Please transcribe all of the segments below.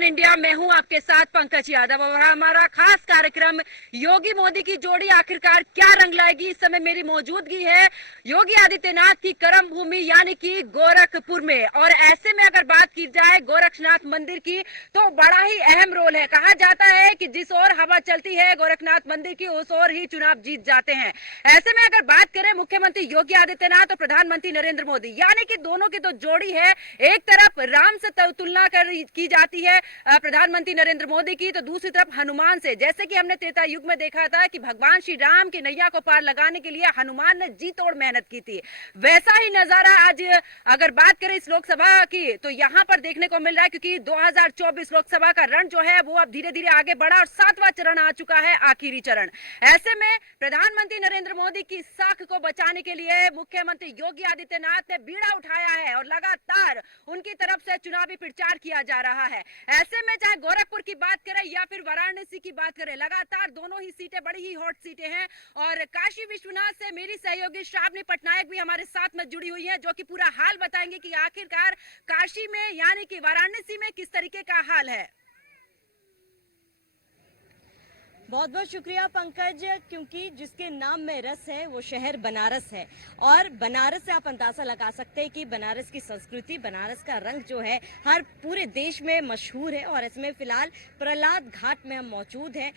One India. मैं हूं आपके साथ पंकज यादव और हमारा खास कार्यक्रम योगी मोदी की जोड़ी आखिरकार क्या रंग लाएगी। इस समय मेरी मौजूदगी है योगी आदित्यनाथ की कर्म भूमि यानी कि गोरखपुर में। और ऐसे में अगर बात की जाए गोरखनाथ मंदिर की तो बड़ा ही अहम रोल है। कहा जाता है कि जिस ओर हवा चलती है गोरखनाथ मंदिर की उस ओर ही चुनाव जीत जाते हैं। ऐसे में अगर बात करें मुख्यमंत्री योगी आदित्यनाथ और प्रधानमंत्री नरेंद्र मोदी यानी कि दोनों की तो जोड़ी है। एक तरफ राम से तुलना की जाती है प्रधानमंत्री नरेंद्र मोदी की, तो दूसरी तरफ हनुमान से। जैसे कि हमने त्रेता युग में देखा था कि भगवान श्री राम की नैया को पार लगाने के लिए हनुमान ने जी तोड़ मेहनत की थी, वैसा ही नजारा आज अगर बात करें इस लोकसभा की तो यहां पर देखने को मिल रहा है। क्योंकि 2024 लोकसभा का रण जो है वो अब धीरे धीरे आगे बढ़ा और 7वां चरण आ चुका है, आखिरी चरण। ऐसे में प्रधानमंत्री नरेंद्र मोदी की साख को बचाने के लिए मुख्यमंत्री योगी आदित्यनाथ ने बीड़ा उठाया है और लगातार उनकी तरफ से चुनावी प्रचार किया जा रहा है। ऐसे में चाहे गोरखपुर की बात करें या फिर वाराणसी की बात करें, लगातार दोनों ही सीटें बड़ी ही हॉट सीटें हैं। और काशी विश्वनाथ से मेरी सहयोगी श्रावणी पटनायक भी हमारे साथ में जुड़ी हुई है, जो कि पूरा हाल बताएंगे कि आखिरकार काशी में यानी कि वाराणसी में किस तरीके का हाल है। बहुत बहुत शुक्रिया पंकज, क्योंकि जिसके नाम में रस है वो शहर बनारस है। और बनारस से आप अंदाजा लगा सकते हैं कि बनारस की संस्कृति, बनारस का रंग जो है हर पूरे देश में मशहूर है। और इसमें फिलहाल प्रहलाद घाट में हम मौजूद हैं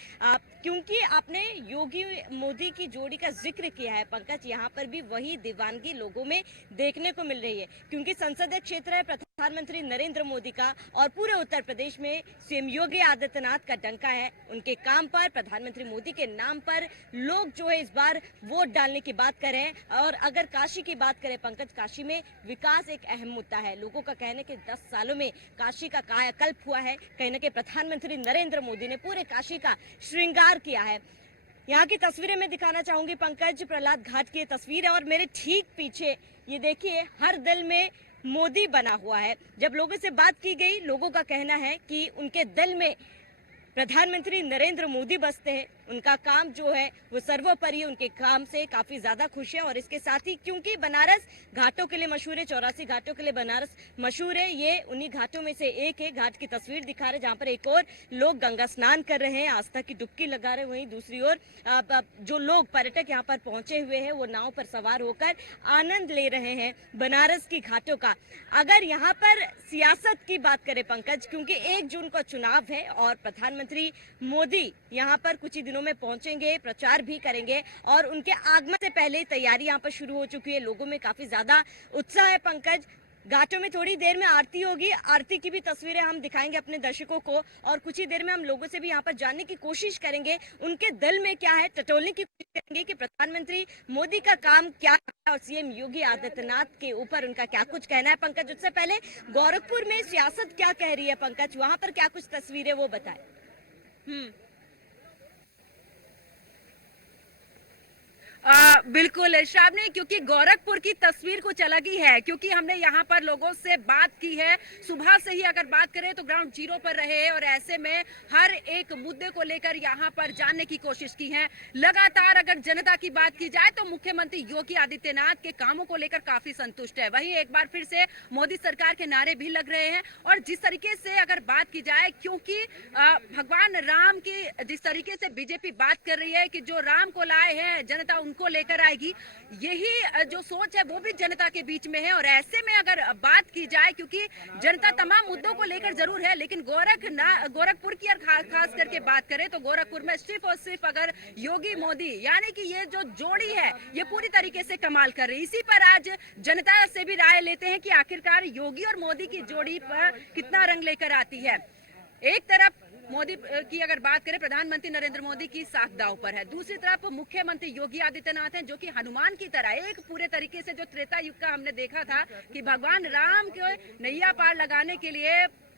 क्योंकि आपने योगी मोदी की जोड़ी का जिक्र किया है पंकज। यहाँ पर भी वही दीवानगी लोगों में देखने को मिल रही है, क्योंकि संसदीय क्षेत्र है प्रधानमंत्री नरेंद्र मोदी का और पूरे उत्तर प्रदेश में सीएम योगी आदित्यनाथ का डंका है। उनके काम पर, प्रधानमंत्री मोदी के नाम पर लोग जो है इस बार वोट डालने की बात कर रहे हैं। और अगर काशी की बात करें पंकज, काशी में विकास एक अहम मुद्दा है। लोगों का कहना है कि 10 सालों में काशी का कायाकल्प हुआ है। कहीं ना कहीं प्रधानमंत्री नरेंद्र मोदी ने पूरे काशी का श्रृंगार किया है। यहाँ की तस्वीरें मैं दिखाना चाहूंगी पंकज, प्रहलाद घाट की तस्वीर है और मेरे ठीक पीछे ये देखिए हर दल में मोदी बना हुआ है। जब लोगों से बात की गई, लोगों का कहना है कि उनके दल में प्रधानमंत्री नरेंद्र मोदी बसते हैं। उनका काम जो है वो सर्वोपरि, उनके काम से काफी ज्यादा खुश है। और इसके साथ ही क्योंकि बनारस घाटों के लिए मशहूर है, 84 घाटों के लिए बनारस मशहूर है, ये उन्हीं घाटों में से एक है। घाट की तस्वीर दिखा रहे जहाँ पर एक और लोग गंगा स्नान कर रहे हैं, आस्था की डुबकी लगा रहे। वहीं दूसरी ओर जो लोग पर्यटक यहाँ पर पहुंचे हुए हैं वो नाव पर सवार होकर आनंद ले रहे हैं बनारस की घाटों का। अगर यहाँ पर सियासत की बात करें पंकज, क्योंकि 1 जून को चुनाव है और प्रधानमंत्री मोदी यहाँ पर कुछ ही दिनों में पहुंचेंगे, प्रचार भी करेंगे और उनके आगमन से पहले तैयारी यहाँ पर शुरू हो चुकी है। लोगों में काफी ज्यादा उत्साह है पंकज। घाटों में थोड़ी देर में आरती होगी, आरती की भी तस्वीरें हम दिखाएंगे अपने दर्शकों को। और कुछ ही देर में हम लोगों से भी यहाँ पर जानने की कोशिश करेंगे उनके दल में क्या है, टटोलने की कोशिश करेंगे कि प्रधानमंत्री मोदी का काम क्या है और सीएम योगी आदित्यनाथ के ऊपर उनका क्या कुछ कहना है। पंकज, उससे पहले गोरखपुर में सियासत क्या कह रही है पंकज, वहां पर क्या कुछ तस्वीरें वो बताए। बिल्कुल श्रावणी, क्योंकि गोरखपुर की तस्वीर कुछ अलग ही है। क्योंकि हमने यहाँ पर लोगों से बात की है, सुबह से ही अगर बात करें तो ग्राउंड जीरो पर रहे हैं और ऐसे में हर एक मुद्दे को लेकर यहाँ पर जानने की कोशिश की है। लगातार अगर जनता की बात की जाए तो मुख्यमंत्री योगी आदित्यनाथ के कामों को लेकर काफी संतुष्ट है। वहीं एक बार फिर से मोदी सरकार के नारे भी लग रहे हैं। और जिस तरीके से अगर बात की जाए, क्योंकि भगवान राम की जिस तरीके से बीजेपी बात कर रही है कि जो राम को लाए हैं जनता को लेकर आएगी, यही जो सोच है वो भी जनता के बीच में है। और ऐसे में अगर बात की जाए, क्योंकि जनता तमाम मुद्दों को लेकर जरूर है, लेकिन गोरखपुर की खास करके बात करें तो गोरखपुर में सिर्फ और सिर्फ अगर योगी मोदी यानी कि ये जो जोड़ी है ये पूरी तरीके से कमाल कर रही है। इसी पर आज जनता से भी राय लेते हैं कि आखिरकार योगी और मोदी की जोड़ी पर कितना रंग लेकर आती है। एक तरफ मोदी की अगर बात करें, प्रधानमंत्री नरेंद्र मोदी की साख दांव पर है, दूसरी तरफ मुख्यमंत्री योगी आदित्यनाथ हैं जो कि हनुमान की तरह एक पूरे तरीके से जो त्रेता युग का हमने देखा था कि भगवान राम के नैया पार लगाने के लिए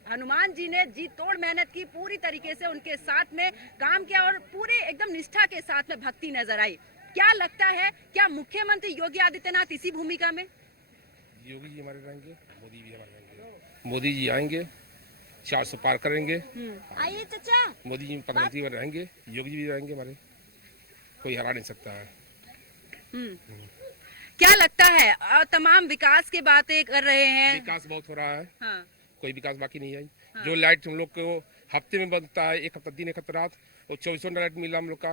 हनुमान जी ने जी तोड़ मेहनत की, पूरी तरीके से उनके साथ में काम किया और पूरे एकदम निष्ठा के साथ में भक्ति नजर आई। क्या लगता है, क्या मुख्यमंत्री योगी आदित्यनाथ इसी भूमिका में? योगी जी हमारे रहेंगे, मोदी जी हमारे रहेंगे, मोदी जी आएंगे, 400 पार करेंगे। आइए चाचा, मोदी जी प्रधानमंत्री में रहेंगे, योगी जी भी रहेंगे, हमारे कोई हरा नहीं सकता है। क्या लगता है, तमाम विकास की बातें कर रहे हैं, विकास बहुत हो रहा है। हाँ। कोई विकास बाकी नहीं आई। हाँ। जो लाइट हम लोग को हफ्ते में बनता है, एक हफ्ता दिन एक हफ्ता रात, और 24 घंटा लाइट मिल रहा हम लोग का,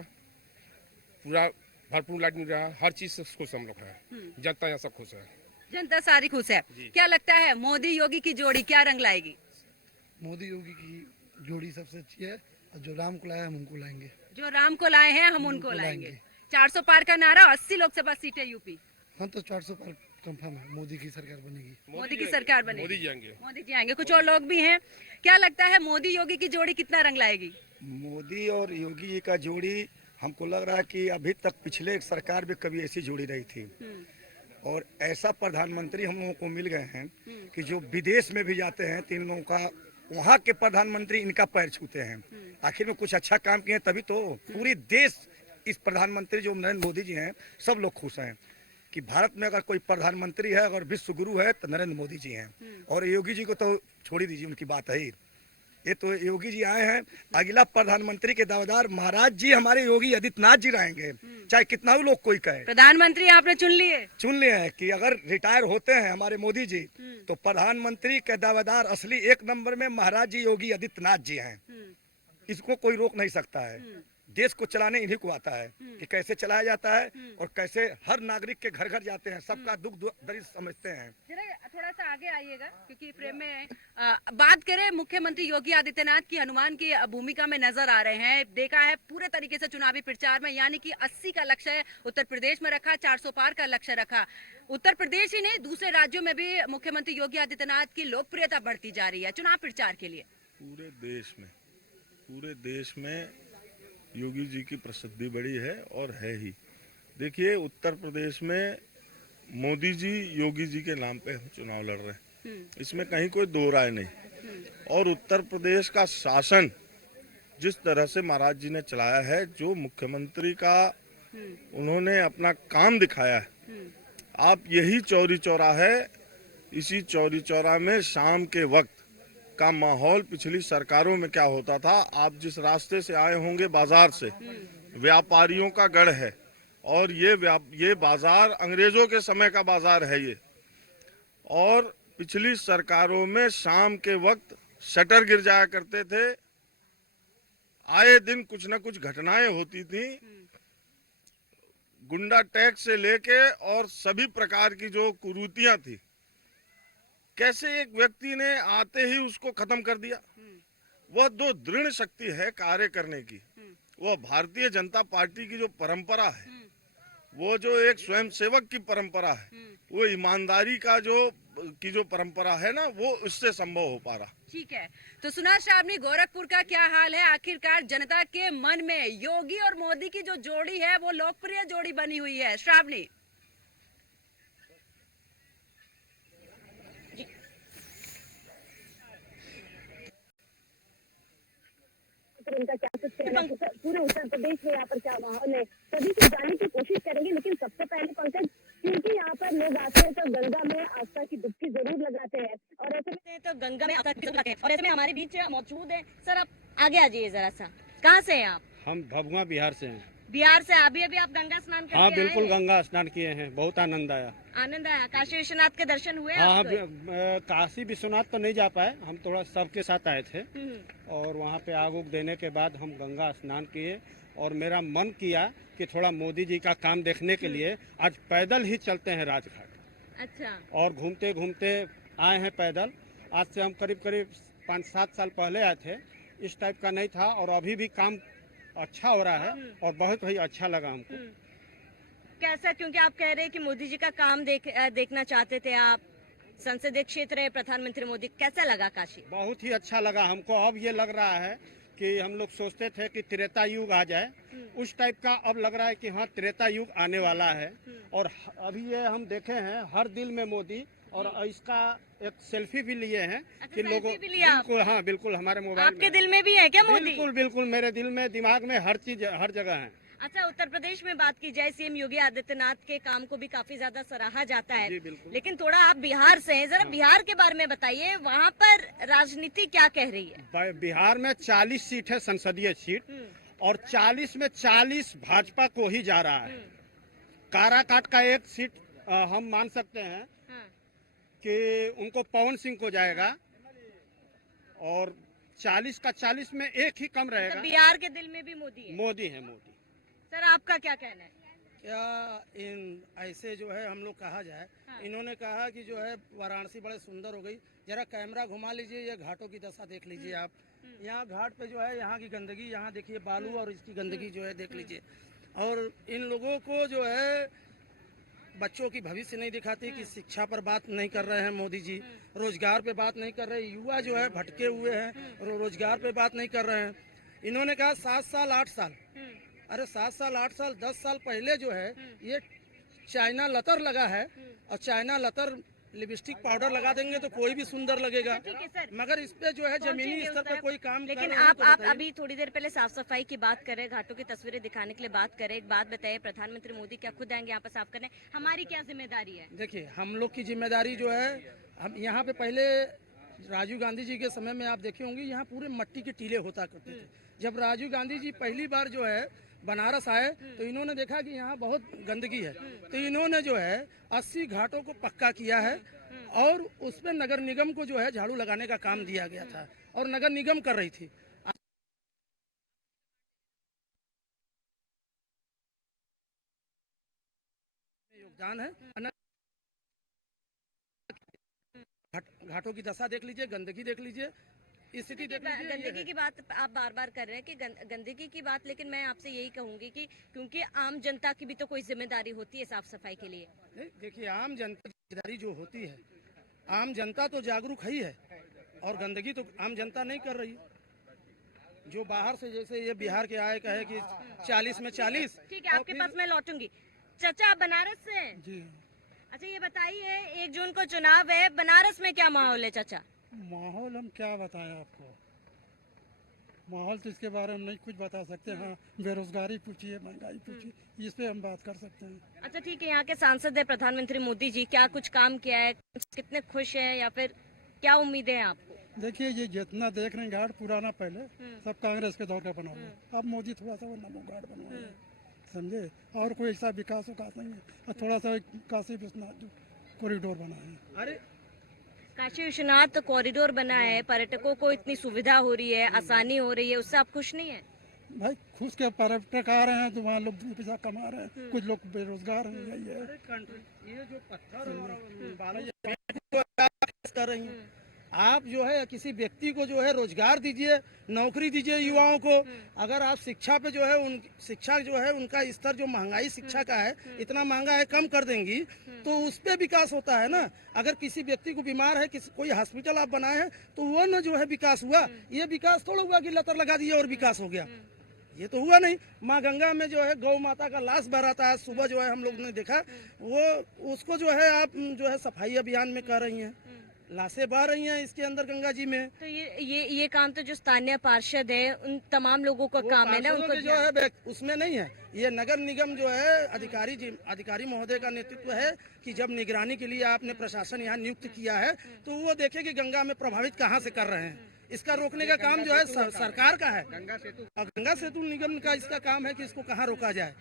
पूरा भरपूर लाइट मिल रहा है, हर चीज से खुश हम लोग है। जनता यहाँ सब खुश है। जनता सारी खुश है। जी। क्या लगता है मोदी योगी की जोड़ी क्या रंग लाएगी? मोदी योगी की जोड़ी सबसे अच्छी है, और जो राम को लाया हम उनको लाएंगे। जो राम को लाए हैं हम उनको लाएंगे। 400 पार का नारा, 80 लोकसभा सीटें यूपी। हाँ, तो 400 पर कंफर्म है, मोदी की सरकार बनेगी। मोदी की सरकार बनेगी। मोदी जी आएंगे। मोदी जी आएंगे। कुछ और लोग भी हैं। क्या लगता है मोदी योगी की जोड़ी कितना रंग लाएगी? मोदी और योगी जी का जोड़ी हमको लग रहा है कि अभी तक पिछले सरकार में कभी ऐसी जोड़ी नहीं थी, और ऐसा प्रधानमंत्री हम लोगों को मिल गए हैं कि जो विदेश में भी जाते हैं तो इन लोगों का, वहाँ के प्रधानमंत्री इनका पैर छूते हैं। आखिर में कुछ अच्छा काम किए तभी तो पूरी देश इस प्रधानमंत्री जो नरेंद्र मोदी जी हैं सब लोग खुश हैं कि भारत में अगर कोई प्रधानमंत्री है, अगर विश्व गुरु है तो नरेंद्र मोदी जी हैं। और योगी जी को तो छोड़ ही दीजिए, उनकी बात है ही। ये तो योगी जी आए हैं, अगला प्रधानमंत्री के दावेदार महाराज जी हमारे योगी आदित्यनाथ जी रहेंगे, चाहे कितना भी लोग कोई कहे। प्रधानमंत्री आपने चुन लिए? चुन लिए हैं कि अगर रिटायर होते हैं हमारे मोदी जी तो प्रधानमंत्री के दावेदार असली एक नंबर में महाराज जी योगी आदित्यनाथ जी हैं। इसको कोई रोक नहीं सकता है। देश को चलाने इन्हीं को आता है कि कैसे चलाया जाता है और कैसे हर नागरिक के घर घर जाते हैं, सबका दुख दर्द समझते हैं। जरा थोड़ा सा आगे आइएगा क्योंकि फ्रेम में बात करें मुख्यमंत्री योगी आदित्यनाथ की हनुमान की भूमिका में नजर आ रहे हैं। देखा है पूरे तरीके से चुनावी प्रचार में, यानी कि 80 का लक्ष्य उत्तर प्रदेश में रखा, 400 पार का लक्ष्य रखा। उत्तर प्रदेश ही नहीं दूसरे राज्यों में भी मुख्यमंत्री योगी आदित्यनाथ की लोकप्रियता बढ़ती जा रही है चुनाव प्रचार के लिए। पूरे देश में योगी जी की प्रसिद्धि बड़ी है और है ही। देखिए उत्तर प्रदेश में मोदी जी योगी जी के नाम पे हम चुनाव लड़ रहे हैं, इसमें कहीं कोई दो राय नहीं। और उत्तर प्रदेश का शासन जिस तरह से महाराज जी ने चलाया है, जो मुख्यमंत्री का उन्होंने अपना काम दिखाया है, आप यही चौरी चौरा है, इसी चौरी चौरा में शाम के वक्त का माहौल पिछली सरकारों में क्या होता था। आप जिस रास्ते से आए होंगे बाजार से, व्यापारियों का गढ़ है, और ये बाजार अंग्रेजों के समय का बाजार है ये। और पिछली सरकारों में शाम के वक्त शटर गिर जाया करते थे, आए दिन कुछ न कुछ घटनाएं होती थी, गुंडा टैक्स से लेके और सभी प्रकार की जो कुरीतियां थी, कैसे एक व्यक्ति ने आते ही उसको खत्म कर दिया। वह दो दृढ़ शक्ति है कार्य करने की, वह भारतीय जनता पार्टी की जो परंपरा है, वो जो एक स्वयंसेवक की परंपरा है, वो ईमानदारी का जो परंपरा है ना, वो इससे संभव हो पा रहा। ठीक है, तो सुना श्रावणी, गोरखपुर का क्या हाल है? आखिरकार जनता के मन में योगी और मोदी की जो जोड़ी है वो लोकप्रिय जोड़ी बनी हुई है। श्रावणी, उनका क्या कुछ कहना है, पूरे उत्तर प्रदेश में यहाँ पर क्या माहौल है, सभी को जानने की कोशिश करेंगे। लेकिन सबसे पहले पंकज, क्योंकि यहाँ पर लोग आते हैं तो गंगा में आस्था की डुबकी जरूर लगाते हैं, और ऐसे में तो गंगा में आस्था की डुबकी लगाते हैं। और ऐसे में हमारे बीच मौजूद है, सर आप आगे आ जाइए जरा सा। कहाँ से हैं आप? हम भभुआ बिहार से हैं। बिहार से। अभी अभी आप गंगा स्नान करके हाँ आए बिल्कुल, हैं? गंगा स्नान किए हैं, बहुत आनंद आया। आनंद आया। काशी विश्वनाथ के दर्शन हुए हाँ आपको? काशी विश्वनाथ तो नहीं जा पाए, हम थोड़ा सबके साथ आए थे, और वहाँ पे आग उग देने के बाद हम गंगा स्नान किए, और मेरा मन किया कि थोड़ा मोदी जी का काम देखने के लिए आज पैदल ही चलते हैं राजघाट। अच्छा। और घूमते घूमते आए हैं पैदल। आज से हम करीब 5-7 साल पहले आए थे, इस टाइप का नहीं था, और अभी भी काम अच्छा हो रहा है और बहुत ही अच्छा लगा हमको। कैसा? क्योंकि आप कह रहे हैं कि मोदी जी का काम देखना चाहते थे आप, संसदीय क्षेत्र है प्रधानमंत्री मोदी, कैसा लगा काशी? बहुत ही अच्छा लगा हमको। अब ये लग रहा है कि हम लोग सोचते थे कि त्रेता युग आ जाए, उस टाइप का अब लग रहा है कि हाँ त्रेता युग आने वाला है। और अभी ये हम देखे हैं हर दिल में मोदी, और इसका एक सेल्फी भी लिए हैं। अच्छा, कि लोगों सेल्फी भी लिया बिल्कुल, हाँ बिल्कुल, हमारे मोबाइल आपके में दिल में भी है क्या मोदी? बिल्कुल बिल्कुल, मेरे दिल में, दिमाग में, हर चीज हर जगह है। अच्छा, उत्तर प्रदेश में बात की जाए, सीएम योगी आदित्यनाथ के काम को भी काफी ज्यादा सराहा जाता है, जी बिल्कुल। लेकिन थोड़ा आप बिहार से हैं, जरा बिहार के बारे में बताइए, वहाँ पर राजनीति क्या कह रही है? बिहार में 40 सीट है संसदीय सीट, और 40 में 40 भाजपा को ही जा रहा है। काराकाट का एक सीट हम मान सकते हैं कि उनको पवन सिंह को जाएगा, और 40 का 40 में एक ही कम तो रहेगा। बिहार के दिल में भी मोदी है। मोदी है मोदी। सर आपका क्या कहना है? क्या इन ऐसे जो है हम लोग कहा जाए, हाँ। इन्होंने कहा कि जो है वाराणसी बड़े सुंदर हो गई। जरा कैमरा घुमा लीजिए, ये घाटों की दशा देख लीजिए आप। यहाँ घाट पे जो है यहाँ की गंदगी, यहाँ देखिए बालू और इसकी गंदगी जो है देख लीजिए। और इन लोगों को जो है बच्चों की भविष्य नहीं दिखाती कि शिक्षा पर बात नहीं कर रहे हैं मोदी जी, रोजगार पे बात नहीं कर रहे, युवा जो है भटके हुए हैं, रोजगार पे बात नहीं कर रहे हैं। इन्होंने कहा 7 साल 8 साल, अरे 7 साल 8 साल 10 साल पहले जो है ये चाइना लतर लगा है, और चाइना लतर लिपस्टिक पाउडर लगा देंगे तो कोई भी सुंदर लगेगा, ठीक है सर, मगर इस पे जो है जमीनी पहुंचेंगे स्तर उस पे तरफ। कोई काम कर लेकिन रहे हैं आप तो आप बताइए। अभी थोड़ी देर पहले साफ सफाई की बात कर रहे, घाटों की तस्वीरें दिखाने के लिए बात कर रहे। एक बात बताइए, प्रधानमंत्री मोदी क्या खुद आएंगे यहाँ पर साफ करने? हमारी क्या जिम्मेदारी है? देखिए हम लोग की जिम्मेदारी जो है, हम यहाँ पे पहले राजीव गांधी जी के समय में आप देखे होंगे यहाँ पूरे मट्टी के टीले होता करते थे। जब राजीव गांधी जी पहली बार जो है बनारस आए तो इन्होंने देखा कि यहाँ बहुत गंदगी है, तो इन्होंने जो है 80 घाटों को पक्का किया है और उस पर नगर निगम को जो है झाड़ू लगाने का काम दिया गया था और नगर निगम कर रही थी। योगदान है। घाटों की दशा देख लीजिए, गंदगी देख लीजिए, स्थिति देख लीजिए। ये गंदगी है। की बात आप बार बार कर रहे हैं कि गंदगी की बात, लेकिन मैं आपसे यही कहूंगी कि क्योंकि आम जनता की भी तो कोई जिम्मेदारी होती है साफ सफाई के लिए। नहीं, देखिए आम जनता की जिम्मेदारी जो होती है, आम जनता तो जागरूक ही है और गंदगी तो आम जनता नहीं कर रही। जो बाहर से जैसे ये बिहार के आए कहे कि 40 में 40। ठीक है, आपके पास मैं लौटूंगी। चाचा आप बनारस से हैं? जी, अच्छा ये बताइए, 1 जून को चुनाव है, बनारस में क्या माहौल है चाचा? माहौल हम क्या बताएं आपको, माहौल तो इसके बारे में नहीं कुछ बता सकते। हाँ, बेरोजगारी पूछिए, महंगाई पूछिए, इस पे हम बात कर सकते हैं। अच्छा ठीक है, यहाँ के सांसद है प्रधानमंत्री मोदी जी, क्या कुछ काम किया है, कितने खुश हैं या फिर क्या उम्मीदें हैं आपको? देखिए ये जितना देख रहे हैं घाट पुराना पहले सब कांग्रेस के दौर का बना हुआ, अब मोदी थोड़ा सा वो नमो घाट बनवा है, समझे। और कोई ऐसा विकास नहीं है, और थोड़ा सा काशी विश्वनाथ जो कॉरिडोर बना है। अरे काशी विश्वनाथ कॉरिडोर बना है, पर्यटकों को इतनी सुविधा हो रही है, आसानी हो रही है, उससे आप खुश नहीं है? भाई खुश के पर्यटक आ रहे हैं तो वहाँ लोग 2 पैसा कमा रहे हैं, कुछ लोग बेरोजगार हैं, यही है। ये जो पत्थर कर रही हैं, आप जो है किसी व्यक्ति को जो है रोजगार दीजिए, नौकरी दीजिए युवाओं को। अगर आप शिक्षा पे जो है शिक्षा जो है उनका स्तर जो महंगाई शिक्षा का है इतना महंगा है, कम कर देंगी तो उस पे विकास होता है ना। अगर किसी व्यक्ति को बीमार है, कोई हॉस्पिटल आप बनाए हैं तो वो न जो है विकास हुआ। ये विकास थोड़ा हुआ कि लतर लगा दिए और विकास हो गया, ये तो हुआ नहीं। माँ गंगा में जो है गौ माता का लाश बह रहा था, सुबह जो है हम लोग ने देखा, वो उसको जो है आप जो है सफाई अभियान में कर रही हैं, लाशें बह रही हैं इसके अंदर गंगा जी में। तो ये काम तो जो स्थानीय पार्षद है उन तमाम लोगों का काम है ना, उनको जो है उसमें नहीं है। ये नगर निगम जो है अधिकारी महोदय का नेतृत्व है कि जब निगरानी के लिए आपने प्रशासन यहाँ नियुक्त किया है तो वो देखे कि गंगा में प्रभावित कहाँ से कर रहे हैं। इसका रोकने का काम जो है सरकार का है, गंगा सेतु निगम का इसका काम है कि इसको कहाँ रोका जाए।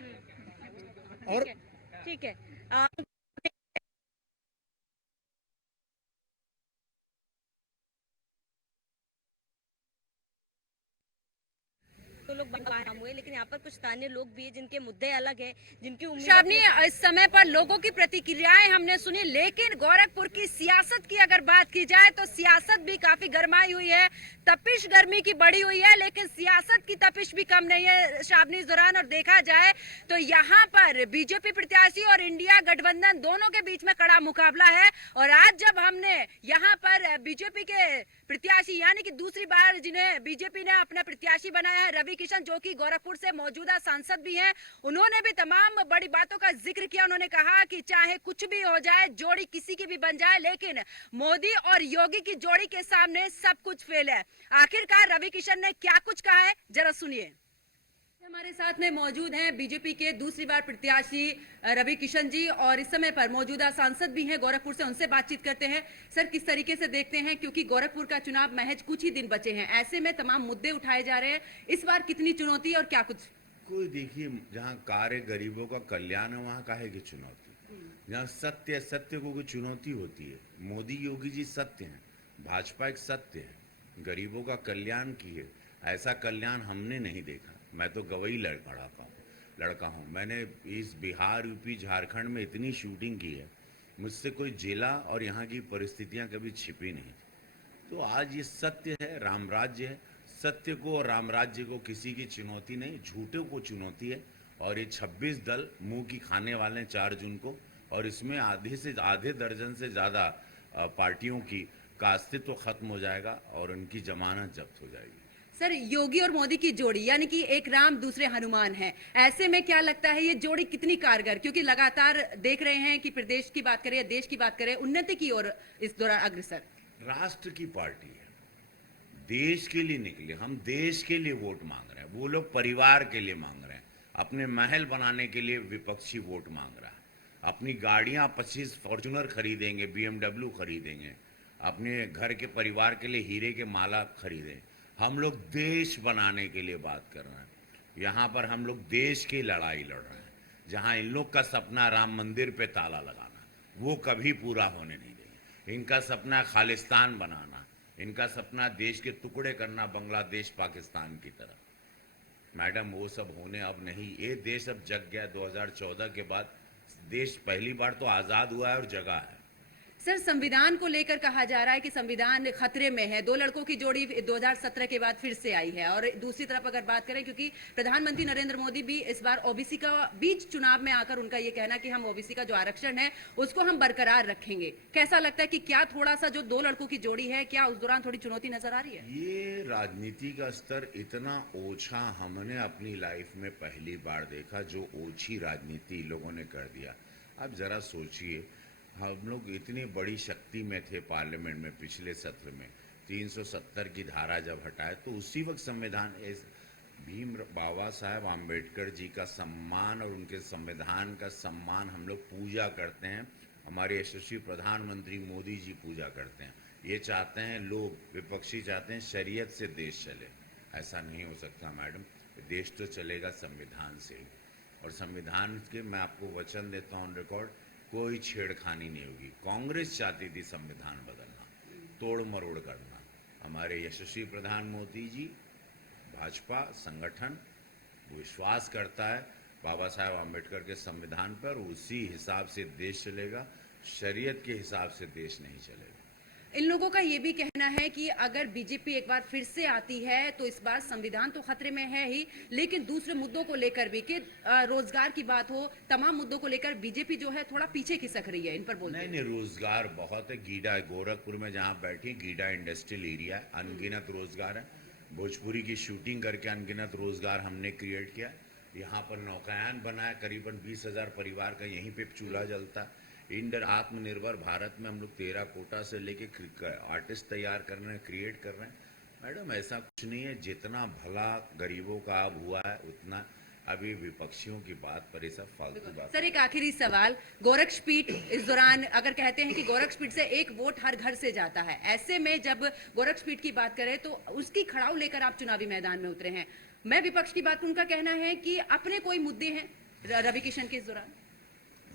और ठीक है, तो लोग काम हुए, लेकिन यहाँ पर कुछ स्थानीय लोग भी हैं जिनके मुद्दे अलग हैं, जिनकी उम्मीद शाबनी, इस समय पर लोगों की प्रतिक्रियाएं हमने सुनी, लेकिन गोरखपुर की सियासत की अगर बात की जाए तो सियासत भी काफी गरमाई हुई है, तपिश गर्मी की बढ़ी हुई है, लेकिन सियासत की तपिश भी कम नहीं है शाबनी इस दौरान। और देखा जाए तो यहाँ पर बीजेपी प्रत्याशी और इंडिया गठबंधन दोनों के बीच में कड़ा मुकाबला है। और आज जब हमने यहाँ पर बीजेपी के प्रत्याशी यानी कि दूसरी बार जिन्हें बीजेपी ने अपना प्रत्याशी बनाया है, रवि किशन, जो कि गोरखपुर से मौजूदा सांसद भी हैं, उन्होंने भी तमाम बड़ी बातों का जिक्र किया। उन्होंने कहा कि चाहे कुछ भी हो जाए, जोड़ी किसी की भी बन जाए, लेकिन मोदी और योगी की जोड़ी के सामने सब कुछ फेल है। आखिरकार रवि किशन ने क्या कुछ कहा है, जरा सुनिए। हमारे साथ में मौजूद हैं बीजेपी के दूसरी बार प्रत्याशी रवि किशन जी, और इस समय पर मौजूदा सांसद भी हैं गोरखपुर से, उनसे बातचीत करते हैं। सर, किस तरीके से देखते हैं, क्योंकि गोरखपुर का चुनाव महज कुछ ही दिन बचे हैं, ऐसे में तमाम मुद्दे उठाए जा रहे हैं, इस बार कितनी चुनौती और क्या कुछ? कोई देखिए, जहाँ कार्य गरीबों का कल्याण है वहाँ काहे की चुनौती, जहाँ सत्य को कोई चुनौती होती है। मोदी योगी जी सत्य हैं, भाजपा एक सत्य है, गरीबों का कल्याण किए। ऐसा कल्याण हमने नहीं देखा। मैं तो गवई लड़का हूँ। मैंने इस बिहार, यूपी, झारखंड में इतनी शूटिंग की है, मुझसे कोई जिला और यहाँ की परिस्थितियाँ कभी छिपी नहीं। तो आज ये सत्य है, राम राज्य है। सत्य को और राम राज्य को किसी की चुनौती नहीं, झूठों को चुनौती है। और ये 26 दल मुंह की खाने वाले हैं 4 जून को, और इसमें आधे दर्जन से ज़्यादा पार्टियों का अस्तित्व खत्म हो जाएगा और उनकी जमानत जब्त हो जाएगी। सर, योगी और मोदी की जोड़ी यानी कि एक राम दूसरे हनुमान है, ऐसे में क्या लगता है ये जोड़ी कितनी कारगर, क्योंकि लगातार देख रहे हैं कि प्रदेश की बात करें या देश की बात करें, उन्नति की ओर इस दौरान अग्रसर। राष्ट्र की पार्टी है, देश के लिए निकले, हम देश के लिए वोट मांग रहे हैं। वो लोग परिवार के लिए मांग रहे हैं, अपने महल बनाने के लिए विपक्षी वोट मांग रहा है। अपनी गाड़ियां 25 फॉर्च्यूनर खरीदेंगे, BMW खरीदेंगे, अपने घर के परिवार के लिए हीरे के माला खरीदें। हम लोग देश बनाने के लिए बात कर रहे हैं। यहाँ पर हम लोग देश की लड़ाई लड़ रहे हैं। जहाँ इन लोग का सपना राम मंदिर पे ताला लगाना, वो कभी पूरा होने नहीं देंगे। इनका सपना खालिस्तान बनाना, इनका सपना देश के टुकड़े करना, बांग्लादेश, पाकिस्तान की तरफ। मैडम, वो सब होने अब नहीं। ये देश अब जग गया। 2014 के बाद देश पहली बार तो आज़ाद हुआ है और जगा है। सर, संविधान को लेकर कहा जा रहा है कि संविधान खतरे में है। 2 लड़कों की जोड़ी 2017 के बाद फिर से आई है। और दूसरी तरफ अगर बात करें, क्योंकि प्रधानमंत्री नरेंद्र मोदी भी इस बार ओबीसी का बीच चुनाव में आकर उनका ये कहना कि हम ओबीसी का जो आरक्षण है उसको हम बरकरार रखेंगे। कैसा लगता है कि क्या थोड़ा सा जो 2 लड़कों की जोड़ी है, क्या उस दौरान थोड़ी चुनौती नजर आ रही है? ये राजनीति का स्तर इतना ओछा हमने अपनी लाइफ में पहली बार देखा, जो ओछी राजनीति लोगों ने कर दिया। अब जरा सोचिए, हम लोग इतनी बड़ी शक्ति में थे पार्लियामेंट में पिछले सत्र में, 370 की धारा जब हटाए तो उसी वक्त संविधान, भीम बाबा साहब आम्बेडकर जी का सम्मान और उनके संविधान का सम्मान हम लोग पूजा करते हैं। हमारे यशस्वी प्रधानमंत्री मोदी जी पूजा करते हैं। ये चाहते हैं लोग, विपक्षी चाहते हैं शरीयत से देश चले। ऐसा नहीं हो सकता मैडम। देश तो चलेगा संविधान से ही, और संविधान के मैं आपको वचन देता हूँ ऑन रिकॉर्ड, कोई छेड़खानी नहीं होगी। कांग्रेस चाहती थी संविधान बदलना, तोड़ मरोड़ करना। हमारे यशस्वी प्रधानमंत्री जी, भाजपा संगठन विश्वास करता है बाबा साहब आम्बेडकर के संविधान पर, उसी हिसाब से देश चलेगा। शरीयत के हिसाब से देश नहीं चलेगा। इन लोगों का ये भी कहना है कि अगर बीजेपी एक बार फिर से आती है तो इस बार संविधान तो खतरे में है ही, लेकिन दूसरे मुद्दों को लेकर भी, कि रोजगार की बात हो, तमाम मुद्दों को लेकर बीजेपी जो है थोड़ा पीछे खिसक रही है। इन पर बोलते हैं। नहीं, रोजगार बहुत है। गीडा, गोरखपुर में जहाँ बैठी, गीडा इंडस्ट्रियल एरिया है, अनगिनत रोजगार है। भोजपुरी की शूटिंग करके अनगिनत रोजगार हमने क्रिएट किया। यहाँ पर नौकायान बना है, करीबन 20,000 परिवार का यहीं पे चूल्हा जलता है। आत्मनिर्भर भारत में हम लोग टेराकोटा से लेके आर्टिस्ट तैयार कर रहे हैं, क्रिएट कर रहे हैं। मैडम, ऐसा कुछ नहीं है। जितना भला गरीबों का अब हुआ है उतना अभी विपक्षियों की बात पर ये सब फालतू बात। सर, एक आखिरी सवाल, गोरक्षपीठ इस दौरान अगर कहते हैं कि गोरक्षपीठ से एक वोट हर घर से जाता है, ऐसे में जब गोरक्षपीठ की बात करें तो उसकी खड़ाऊ लेकर आप चुनावी मैदान में उतरे हैं। मैं विपक्ष की बात करूं, उनका कहना है कि अपने कोई मुद्दे हैं रवि किशन के इस दौरान।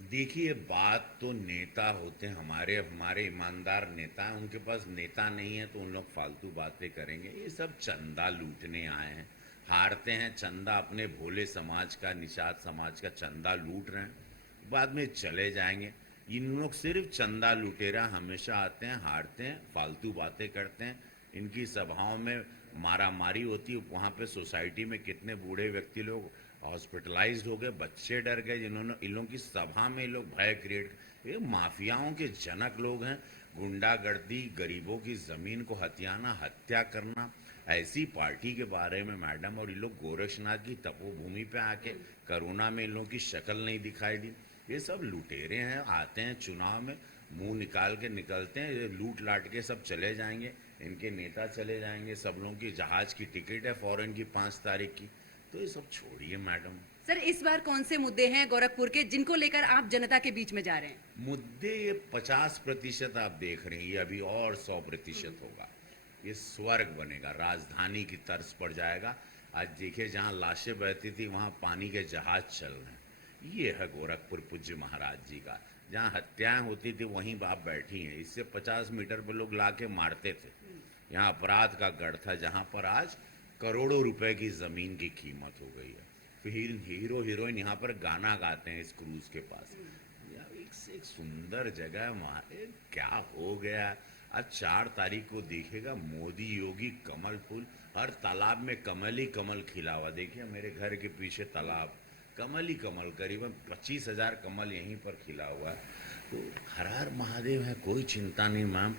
देखिए, बात तो नेता होते हैं, हमारे ईमानदार नेता हैं। उनके पास नेता नहीं है तो उन लोग फालतू बातें करेंगे। ये सब चंदा लूटने आए हैं, हारते हैं चंदा, अपने भोले समाज का, निषाद समाज का चंदा लूट रहे हैं, बाद में चले जाएंगे। इन लोग सिर्फ चंदा लुटेरा हमेशा आते हैं, हारते हैं, फालतू बातें करते हैं। इनकी सभाओं में मारा मारी होती है। वहाँ पे सोसाइटी में कितने बूढ़े व्यक्ति लोग हॉस्पिटलाइज्ड हो गए, बच्चे डर गए, जिन्होंने इन लोगों की सभा में लोग भय क्रिएट। ये माफियाओं के जनक लोग हैं। गुंडागर्दी, गरीबों की ज़मीन को हथियाना, हत्या करना, ऐसी पार्टी के बारे में मैडम। और ये लोग गोरक्षनाथ की तपोभूमि पे आके कोरोना में इन लोगों की शक्ल नहीं दिखाई दी। ये सब लुटेरे हैं, आते हैं चुनाव में मुंह निकाल के निकलते हैं, ये लूट लाट के सब चले जाएंगे। इनके नेता चले जाएंगे। सब लोगों की जहाज की टिकट है फॉरेन की 5 तारीख की। तो ये सब छोड़िए मैडम। सर, इस बार कौन से मुद्दे हैं गोरखपुर के जिनको लेकर आप जनता के बीच में जा रहे हैं? मुद्दे ये 50% आप देख रहे हैं, ये अभी और 100% होगा। ये स्वर्ग बनेगा, राजधानी की तर्ज पर जाएगा। आज देखिए, जहाँ लाशें बहती थी वहाँ पानी के जहाज चल रहे हैं। ये है गोरखपुर पूज्य महाराज जी का। जहाँ हत्याएं होती थी वहीं आप बैठी हैं। इससे 50 मीटर पर लोग ला के मारते थे। यहाँ अपराध का गढ़ था, जहाँ पर आज करोड़ों रुपए की जमीन की कीमत हो गई है। फिर हीरो हीरोइन यहाँ पर गाना गाते हैं इस क्रूज के पास। यार एक से एक सुंदर जगह है वहाँ। क्या हो गया, आज 4 तारीख को देखेगा मोदी योगी कमल फूल, हर तालाब में कमल ही कमल खिला हुआ। देखिए मेरे घर के पीछे तालाब, कमल ही कमल, करीबन 25,000 कमल यहीं पर खिला हुआ है। तो हर हर महादेव है, कोई चिंता नहीं मैम।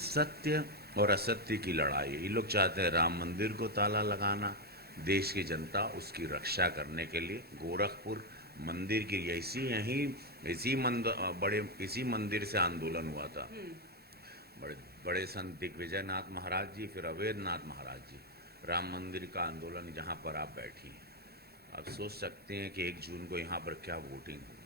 सत्य और असत्य की लड़ाई। ये लोग चाहते हैं राम मंदिर को ताला लगाना, देश की जनता उसकी रक्षा करने के लिए। गोरखपुर मंदिर की इसी मंदिर से आंदोलन हुआ था। बड़े संत दिग्विजय नाथ महाराज जी, फिर अवैध नाथ महाराज जी, राम मंदिर का आंदोलन जहाँ पर आप बैठी हैं। आप सोच सकते हैं कि 1 जून को यहाँ पर क्या वोटिंग होगी।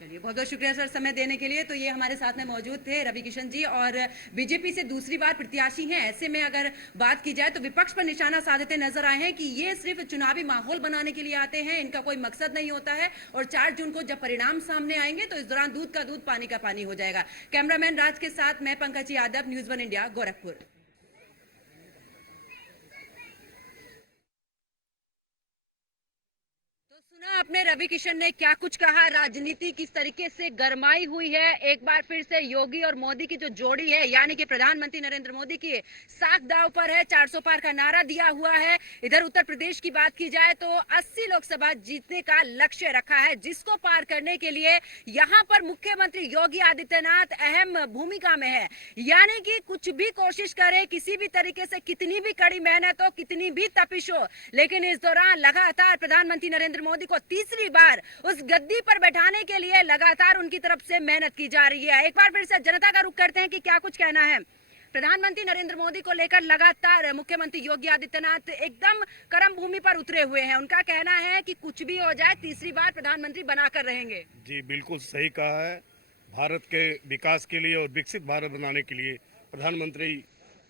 चलिए, बहुत बहुत शुक्रिया सर समय देने के लिए। तो ये हमारे साथ में मौजूद थे रवि किशन जी, और बीजेपी से दूसरी बार प्रत्याशी हैं। ऐसे में अगर बात की जाए तो विपक्ष पर निशाना साधते नजर आए हैं कि ये सिर्फ चुनावी माहौल बनाने के लिए आते हैं, इनका कोई मकसद नहीं होता है। और 4 जून को जब परिणाम सामने आएंगे तो इस दौरान दूध का दूध पानी का पानी हो जाएगा। कैमरामैन राज के साथ मैं पंकज यादव, न्यूज़ 1 इंडिया, गोरखपुर। सुना आपने रवि किशन ने क्या कुछ कहा। राजनीति किस तरीके से गरमाई हुई है। एक बार फिर से योगी और मोदी की जो जोड़ी है, यानी कि प्रधानमंत्री नरेंद्र मोदी की साख दांव पर है। 400 पार का नारा दिया हुआ है। इधर उत्तर प्रदेश की बात की जाए तो 80 लोकसभा जीतने का लक्ष्य रखा है, जिसको पार करने के लिए यहाँ पर मुख्यमंत्री योगी आदित्यनाथ अहम भूमिका में है। यानी कि कुछ भी कोशिश करे, किसी भी तरीके से, कितनी भी कड़ी मेहनत हो, कितनी भी तपिश हो, लेकिन इस दौरान लगातार प्रधानमंत्री नरेंद्र मोदी को तीसरी बार उस गद्दी पर बैठाने के लिए लगातार उनकी तरफ से मेहनत की जा रही है। एक बार फिर से जनता का रुख करते हैं कि क्या कुछ कहना है प्रधानमंत्री नरेंद्र मोदी को लेकर। लगातार मुख्यमंत्री योगी आदित्यनाथ एकदम कर्म भूमि पर उतरे हुए हैं। उनका कहना है कि कुछ भी हो जाए, तीसरी बार प्रधानमंत्री बनाकर रहेंगे। जी बिल्कुल सही कहा है। भारत के विकास के लिए और विकसित भारत बनाने के लिए प्रधानमंत्री,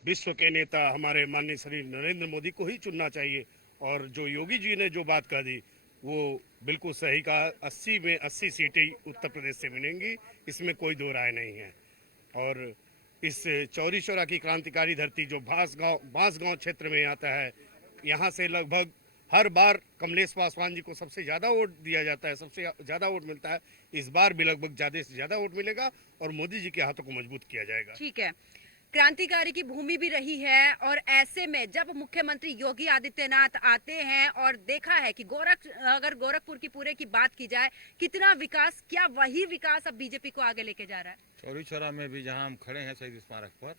विश्व के नेता हमारे माननीय श्री नरेंद्र मोदी को ही चुनना चाहिए। और जो योगी जी ने जो बात कह दी वो बिल्कुल सही कहा। 80 में 80 सीटें उत्तर प्रदेश से मिलेंगी, इसमें कोई दो राय नहीं है। और इस चौरी चौरा की क्रांतिकारी धरती जो बांसगांव क्षेत्र में आता है, यहाँ से लगभग हर बार कमलेश पासवान जी को सबसे ज़्यादा वोट दिया जाता है, सबसे ज़्यादा वोट मिलता है। इस बार भी लगभग ज़्यादा से ज़्यादा वोट मिलेगा और मोदी जी के हाथों को मजबूत किया जाएगा। ठीक है, क्रांतिकारी की भूमि भी रही है। और ऐसे में जब मुख्यमंत्री योगी आदित्यनाथ आते हैं और देखा है कि अगर गोरखपुर की पूरे की बात की जाए, कितना विकास, क्या वही विकास अब बीजेपी को आगे लेके जा रहा है। चौरी चौरा में भी जहां हम खड़े हैं शहीद स्मारक पर,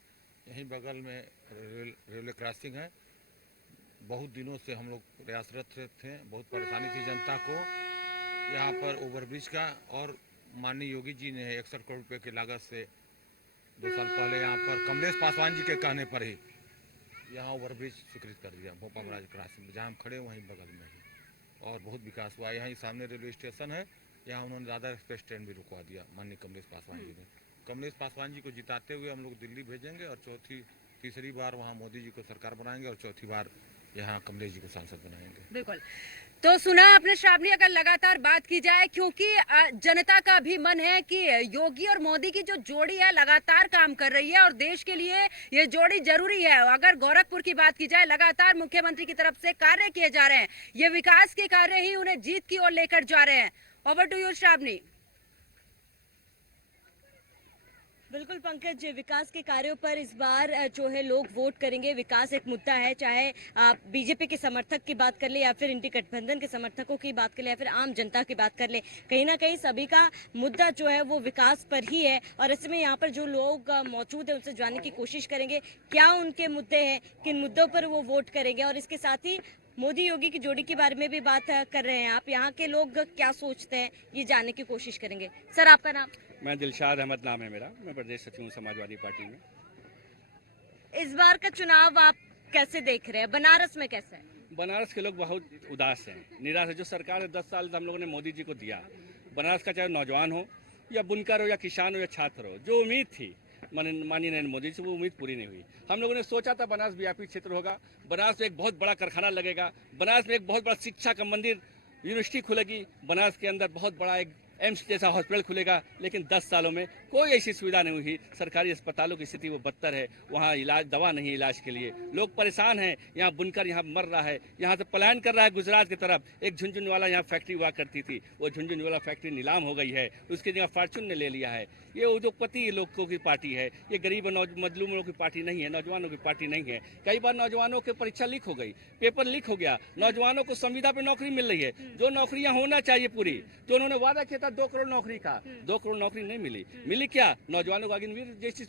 यहीं बगल में रेलवे क्रॉसिंग है। बहुत दिनों से हम लोग प्रयासरत थे, बहुत परेशानी थी जनता को यहाँ पर ओवरब्रिज का। और माननीय योगी जी ने 61 करोड़ रुपये की लागत से 2 साल पहले यहाँ पर कमलेश पासवान जी के कहने पर ही यहाँ ओवरब्रिज स्वीकृत कर दिया। भोपाल क्रॉसिंग जहाँ हम खड़े वहीं बगल में ही, और बहुत विकास हुआ। यहाँ सामने रेलवे स्टेशन है, यहाँ उन्होंने ज़्यादा एक्सप्रेस ट्रेन भी रुकवा दिया माननीय कमलेश पासवान जी ने। कमलेश पासवान जी को जिताते हुए हम लोग दिल्ली भेजेंगे और तीसरी बार वहाँ मोदी जी को सरकार बनाएंगे और चौथी बार यहाँ कमलेश जी को सांसद बनाएंगे। बिल्कुल। तो सुना आपने श्रावणी, अगर लगातार बात की जाए, क्योंकि जनता का भी मन है कि योगी और मोदी की जो जोड़ी है लगातार काम कर रही है और देश के लिए ये जोड़ी जरूरी है। अगर गोरखपुर की बात की जाए, लगातार मुख्यमंत्री की तरफ से कार्य किए जा रहे हैं, ये विकास के कार्य ही उन्हें जीत की ओर लेकर जा रहे हैं। Over to you Shravani. बिल्कुल पंकज, विकास के कार्यों पर इस बार जो है लोग वोट करेंगे। विकास एक मुद्दा है, चाहे आप बीजेपी के समर्थक की बात कर ले या फिर इंडी गठबंधन के समर्थकों की बात कर ले या फिर आम जनता की बात कर ले, कहीं ना कहीं सभी का मुद्दा जो है वो विकास पर ही है। और ऐसे में यहाँ पर जो लोग मौजूद है उनसे जानने की कोशिश करेंगे क्या उनके मुद्दे हैं, किन मुद्दों पर वो वोट करेंगे। और इसके साथ ही मोदी योगी की जोड़ी के बारे में भी बात कर रहे हैं आप। यहाँ के लोग क्या सोचते हैं ये जानने की कोशिश करेंगे। सर आपका नाम? मैं दिलशाद अहमद नाम है मेरा, मैं प्रदेश सचिव हूँ समाजवादी पार्टी में। इस बार का चुनाव आप कैसे देख रहे हैं? बनारस में कैसा है? बनारस के लोग बहुत उदास हैं, निराश है। जो सरकार 10 साल हम लोगों ने मोदी जी को दिया, बनारस का चाहे नौजवान हो या बुनकर हो या किसान हो या छात्र हो, जो उम्मीद थी माननीय नरेंद्र मोदी से, वो उम्मीद पूरी नहीं हुई। हम लोगों ने सोचा था बनारस वीआईपी क्षेत्र होगा, बनारस में एक बहुत बड़ा कारखाना लगेगा, बनारस में एक बहुत बड़ा शिक्षा का मंदिर यूनिवर्सिटी खुलेगी, बनारस के अंदर बहुत बड़ा एक एम्स जैसा हॉस्पिटल खुलेगा, लेकिन 10 सालों में कोई ऐसी सुविधा नहीं हुई। सरकारी अस्पतालों की स्थिति वो बदतर है, वहाँ इलाज दवा नहीं है इलाज के लिए, लोग परेशान हैं। यहाँ बुनकर यहाँ मर रहा है, यहाँ से पलायन कर रहा है गुजरात की तरफ। एक झुंझुनवाला यहाँ फैक्ट्री हुआ करती थी, वो झुंझुनवाला फैक्ट्री नीलाम हो गई है, उसकी जगह फॉर्चून ने ले लिया है। ये उद्योगपति लोगों की पार्टी है, ये गरीब मजलूमों की पार्टी नहीं है, नौजवानों की पार्टी नहीं है। कई बार नौजवानों की परीक्षा लीक हो गई, पेपर लीक हो गया, नौजवानों को संविदा पे नौकरी मिल रही है, जो नौकरियां होना चाहिए पूरी, जो उन्होंने वादा किया था 2 करोड़ नौकरी का, 2 करोड़ नौकरी नहीं मिली। मिली क्या? नौजवानों को अग्निवीर जैसी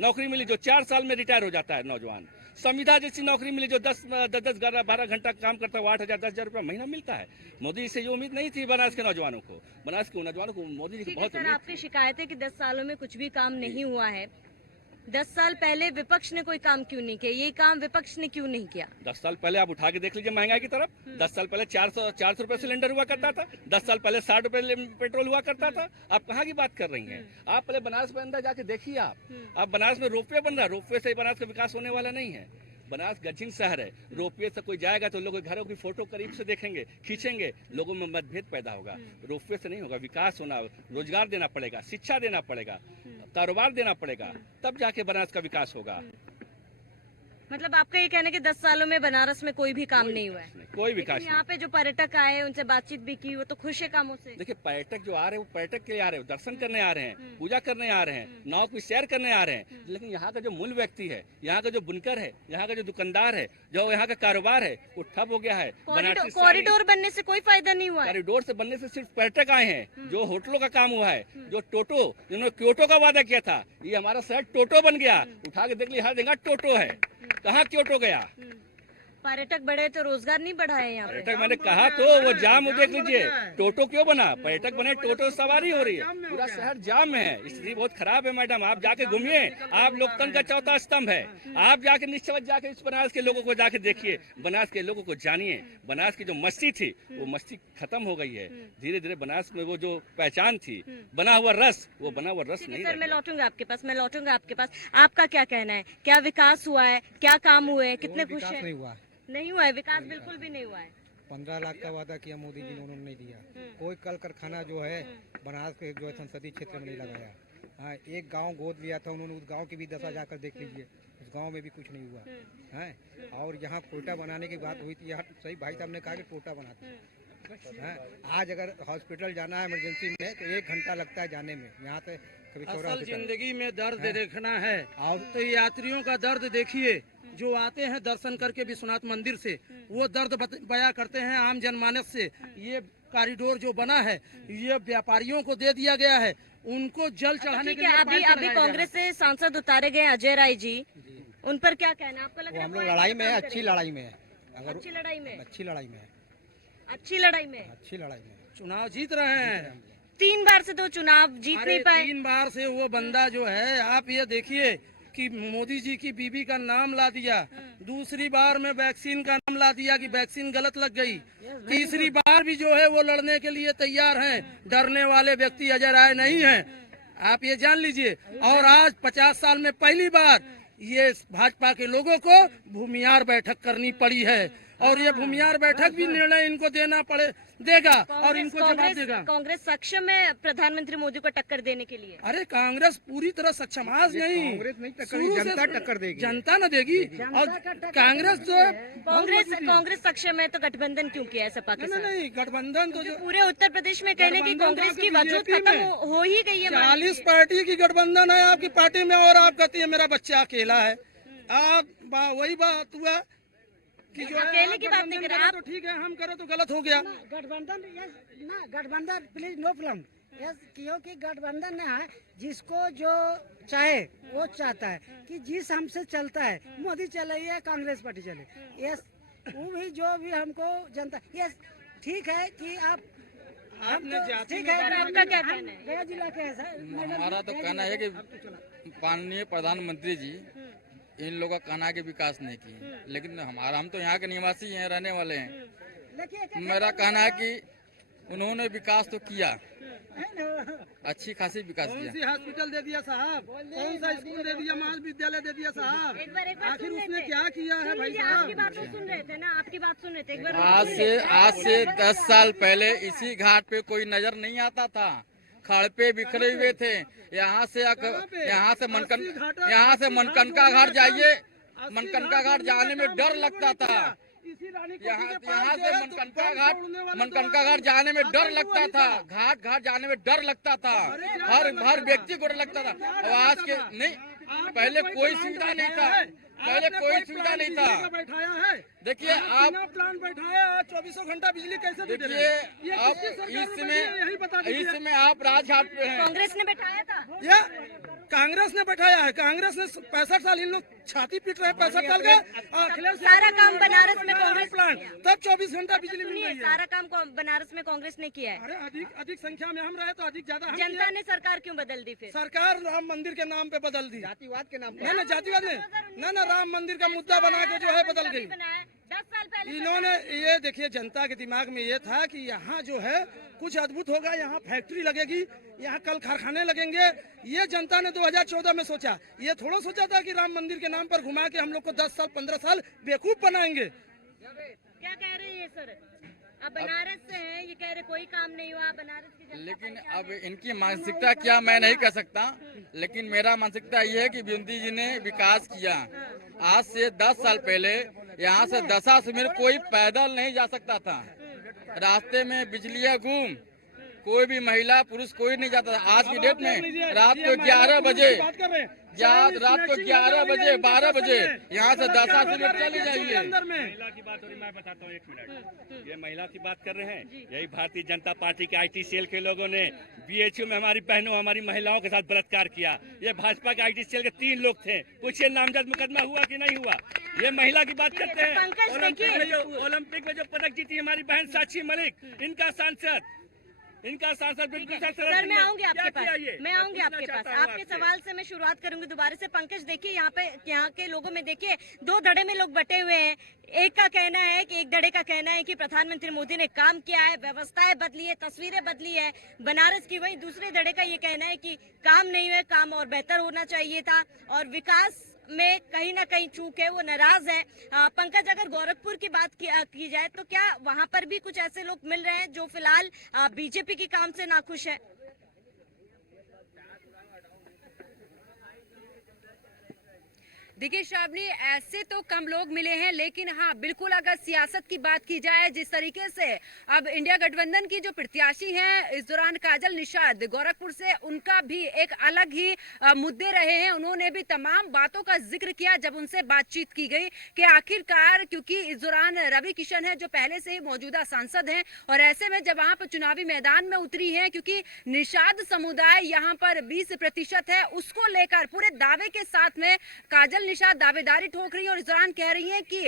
नौकरी मिली जो 4 साल में रिटायर हो जाता है नौजवान। संविदा जैसी नौकरी मिली जो 10 12 घंटा काम करता है, वो 8,000 10,000 रुपया महीना मिलता है। मोदी से ये उम्मीद नहीं थी बनारस के नौजवानों को। बनारस के नौजवानों को मोदी जी की बहुत सर, उम्मीद आपकी शिकायत है कि 10 सालों में कुछ भी काम नहीं हुआ है। 10 साल पहले विपक्ष ने कोई काम क्यों नहीं किया? ये काम विपक्ष ने क्यों नहीं किया? 10 साल पहले आप उठा के देख लीजिए महंगाई की तरफ। 10 साल पहले 400 रुपए सिलेंडर हुआ करता था, 10 साल पहले 60 रुपए पेट्रोल हुआ करता था। आप कहाँ की बात कर रही हैं? आप पहले बनारस में अंदर जाके देखिए। आप बनारस में रोपवे बन रहा है, रोपवे से बनारस का विकास होने वाला नहीं है। बनारस गंजीन शहर है, रोपवे से कोई जाएगा तो लोग घरों की फोटो करीब से देखेंगे, खींचेंगे, लोगों में मतभेद पैदा होगा। रोपवे से नहीं होगा, विकास होना, रोजगार देना पड़ेगा, शिक्षा देना पड़ेगा, कारोबार देना पड़ेगा, तब जाके बनारस का विकास होगा। मतलब आपका ये कहना है कि 10 सालों में बनारस में कोई भी काम नहीं हुआ है? कोई विकास लेकिन यहाँ पे जो पर्यटक आए उनसे बातचीत भी की, वो तो खुश है कामों से। देखिए, पर्यटक जो आ रहे हैं वो पर्यटक के लिए आ रहे हैं, दर्शन करने आ रहे हैं, पूजा करने आ रहे हैं, नाव की सैर करने आ रहे हैं। लेकिन यहाँ का जो मूल व्यक्ति है, यहाँ का जो बुनकर है, यहाँ का जो दुकानदार है, जो यहाँ का कारोबार है, वो ठप हो गया है। कॉरिडोर बनने से कोई फायदा नहीं हुआ है? कॉरिडोर से बनने से सिर्फ पर्यटक आए हैं। जो होटलों का काम हुआ है, जो टोटो, जिन्होंने क्योटो का वादा किया था, ये हमारा शहर टोटो बन गया। उठा के देख लिया, हर जगह टोटो है, कहाँ क्योटो गया? पर्यटक बढ़े तो रोजगार नहीं बढ़ा है यहाँ पे। पर्यटक मैंने कहा तो वो जाम देख लीजिए, टोटो क्यों बना? पर्यटक बने, टोटो सवारी हो रही है, पूरा शहर जाम में है। स्थिति बहुत खराब है मैडम, आप जाके घूमिए। आप लोकतंत्र का चौथा स्तंभ है, आप जाके निश्चित जाके इस बनारस के लोगों को जाके देखिए, बनारस के लोगों को जानिए। बनारस की जो मस्ती थी वो मस्ती खत्म हो गई है। धीरे धीरे बनारस में वो जो पहचान थी, बना हुआ रस, वो बना हुआ रस नहीं। सर, मैं लौटूंगा आपके पास। आपका क्या कहना है? क्या विकास हुआ है? क्या काम हुए? कितने खुश हैं? नहीं हुआ है विकास, बिल्कुल भी नहीं हुआ है। 15 लाख का वादा किया मोदी जी ने, उन्होंने नहीं दिया। कोई कल कारखाना जो है बनारस के जो है संसदीय क्षेत्र में नहीं लगाया। हाँ, एक गांव गोद लिया था उन्होंने, उस गांव की भी दशा जाकर देख लीजिए, उस गांव में भी कुछ नहीं हुआ है। और यहाँ कोटा बनाने की बात हुई थी, यहाँ सही भाई साहब ने कहा कि कोटा बनाते हैं। आज अगर हॉस्पिटल जाना है इमरजेंसी में तो 1 घंटा लगता है जाने में, यहाँ से कभी असल जिंदगी में दर्द देखना है तो यात्रियों का दर्द देखिए। जो आते हैं दर्शन करके विश्वनाथ मंदिर से, वो दर्द बयां करते हैं आम जनमानस से। ये कॉरिडोर जो बना है, ये व्यापारियों को दे दिया गया है, उनको जल चढ़ाने के लिए। अभी कांग्रेस से सांसद उतारे गए अजय राय जी, उन पर क्या कहना है आपका? लग रहा है हम लोग लड़ाई में है, अच्छी लड़ाई में है। अच्छी लड़ाई में चुनाव जीत रहे हैं। 3 बार से तो चुनाव जीत नहीं पाए। 3 बार से वो बंदा जो है, आप ये देखिए कि मोदी जी की बीबी का नाम ला दिया, दूसरी बार में वैक्सीन का नाम ला दिया कि वैक्सीन गलत लग गई, तीसरी बार भी जो है वो लड़ने के लिए तैयार हैं। डरने वाले व्यक्ति अजय राय नहीं हैं, आप ये जान लीजिए। और आज 50 साल में पहली बार ये भाजपा के लोगों को भूमियार बैठक करनी पड़ी है, और ये भूमियार बैठक भी निर्णय इनको देगा और इनको जवाब देगा। कांग्रेस सक्षम है प्रधानमंत्री मोदी को टक्कर देने के लिए? अरे कांग्रेस पूरी तरह सक्षम आज नहीं, कांग्रेस नहीं टक्कर देगी, जनता टक्कर देगी। जनता न देगी। और कांग्रेस जो कांग्रेस सक्षम है तो गठबंधन क्यों किया है सपा के साथ? नहीं, गठबंधन तो जो पूरे उत्तर प्रदेश में कहने की कांग्रेस की वजूद खत्म हो ही गई है। 40 पार्टी की गठबंधन है आपकी पार्टी में, और आप कहती है मेरा बच्चा अकेला है। आप वही बात हुआ कि जो अकेले की बात नहीं कर रहे तो ठीक है, हम करें तो गलत हो गया। गठबंधन प्लीज नो प्रॉब्लम, क्योंकि गठबंधन है जिसको जो चाहे वो चाहता है कि जिस हमसे चलता है, मोदी चले या कांग्रेस पार्टी चले, यस वो भी जो भी हमको जनता, यस ठीक है कि आप ठीक है। आपका क्या कहना है? गया जिला के है सर। हमारा तो कहना है कि माननीय प्रधानमंत्री जी इन लोगों का कहना है कि विकास नहीं की, लेकिन हम तो यहाँ के निवासी हैं, रहने वाले हैं। मेरा कहना है कि उन्होंने विकास तो किया, अच्छी खासी विकास किया। कौन सी हॉस्पिटल दे दिया साहब, कौन सा स्कूल दे दिया, महाविद्यालय दे दिया साहब, आखिर उसने क्या किया है भाई साहब? आपकी बात तो सुन रहे थे ना, आपकी बात सुन रहे थे। एक बार आज से 10 साल पहले इसी घाट पे कोई नजर नहीं आता था, खाड़ पे बिखरे हुए थे। यहाँ से मनकनका घाट जाइए, मनकनका घाट जाने में डर लगता था। यहाँ से मनकनका घाट जाने में डर लगता था, घाट जाने में डर लगता था, हर व्यक्ति को डर लगता था। और आज के नहीं, पहले कोई सुविधा नहीं था, बैठाया है। देखिए आप प्लान बैठाया है, 24 घंटा बिजली कैसे दे रहे हैं? देखिए इसमें आप राजघाट पे हैं। कांग्रेस ने बैठाया था या कांग्रेस ने बैठाया है? कांग्रेस ने 65 साल, इन लोग छाती पीट रहे हैं 65 साल का। अखिलेश सारा काम बनारस में कांग्रेस प्लान, तब 24 घंटा बिजली मिल रही है। सारा काम बनारस में कांग्रेस ने किया है। अरे अधिक संख्या में हम रहे तो अधिक ज्यादा जनता ने सरकार क्यों बदल दी? फिर सरकार राम मंदिर के नाम पे बदल दी, जातिवाद के नाम नहीं जातिवाद नहीं, ना राम मंदिर का मुद्दा बना के जो है बदल गई। 10 साल पहले इन्होंने ये देखिए, जनता के दिमाग में ये था कि यहाँ जो है कुछ अद्भुत होगा, यहाँ फैक्ट्री लगेगी, यहाँ कल कारखाने लगेंगे। ये जनता ने 2014 में सोचा, ये थोड़ा सोचा था कि राम मंदिर के नाम पर घुमा के हम लोग को 10 साल 15 साल बेवकूफ बनाएंगे। क्या कह रहे हैं सर? अब बनारस से हैं, ये कह रहे कोई काम नहीं हुआ बनारस की। लेकिन अब इनकी मानसिकता क्या मैं नहीं कह सकता, लेकिन मेरा मानसिकता ये है कि बिंदी जी ने विकास किया। आज से 10 साल पहले यहाँ से दशाश्वमेध कोई पैदल नहीं जा सकता था, रास्ते में बिजलियाँ गुम, कोई भी महिला पुरुष कोई नहीं जाता था। आज की डेट में रात को 11 बजे 12 बजे यहाँ से दशाश्वमेध चली जाइए। महिला की बात हो रही, मैं बताता हूँ 1 मिनट। ये महिला की बात कर रहे हैं, यही भारतीय जनता पार्टी के IT सेल के लोगों ने BHU में हमारी बहनों, हमारी महिलाओं के साथ बलात्कार किया। ये भाजपा के IT सेल के 3 लोग थे। पूछिए नामजद मुकदमा हुआ कि नहीं हुआ? ये महिला की बात करते हैं। ओलंपिक में जो पदक जीती हमारी बहन साक्षी मलिक, इनका सांसद बिल्कुल सर, मैं आऊंगी आपके पास, आपके सवाल से मैं शुरुआत करूंगी दोबारा से। पंकज देखिए, यहाँ के लोगों में देखिए 2 धड़े में लोग बटे हुए हैं। एक धड़े का कहना है कि प्रधानमंत्री मोदी ने काम किया है, व्यवस्थाएं बदली है, तस्वीरें बदली है बनारस की। वहीं दूसरे धड़े का ये कहना है कि काम नहीं हुआ, काम और बेहतर होना चाहिए था और विकास में कहीं ना कहीं चूक है, वो नाराज है। पंकज, अगर गोरखपुर की बात की जाए तो क्या वहां पर भी कुछ ऐसे लोग मिल रहे हैं जो फिलहाल बीजेपी के काम से नाखुश है? देखिए श्रावणी, ऐसे तो कम लोग मिले हैं, लेकिन हाँ बिल्कुल अगर सियासत की बात की जाए, जिस तरीके से अब इंडिया गठबंधन की जो प्रत्याशी हैं इस दौरान काजल निषाद गोरखपुर से, उनका भी एक अलग ही मुद्दे रहे हैं। उन्होंने भी तमाम बातों का जिक्र किया जब उनसे बातचीत की गई कि आखिरकार, क्योंकि इस दौरान रवि किशन है जो पहले से ही मौजूदा सांसद हैं, और ऐसे में जब वहां पर चुनावी मैदान में उतरी है, क्योंकि निषाद समुदाय यहाँ पर 20% है, उसको लेकर पूरे दावे के साथ में काजल निषाद दावेदारी ठोक रही है और इस दौरान कह रही हैं कि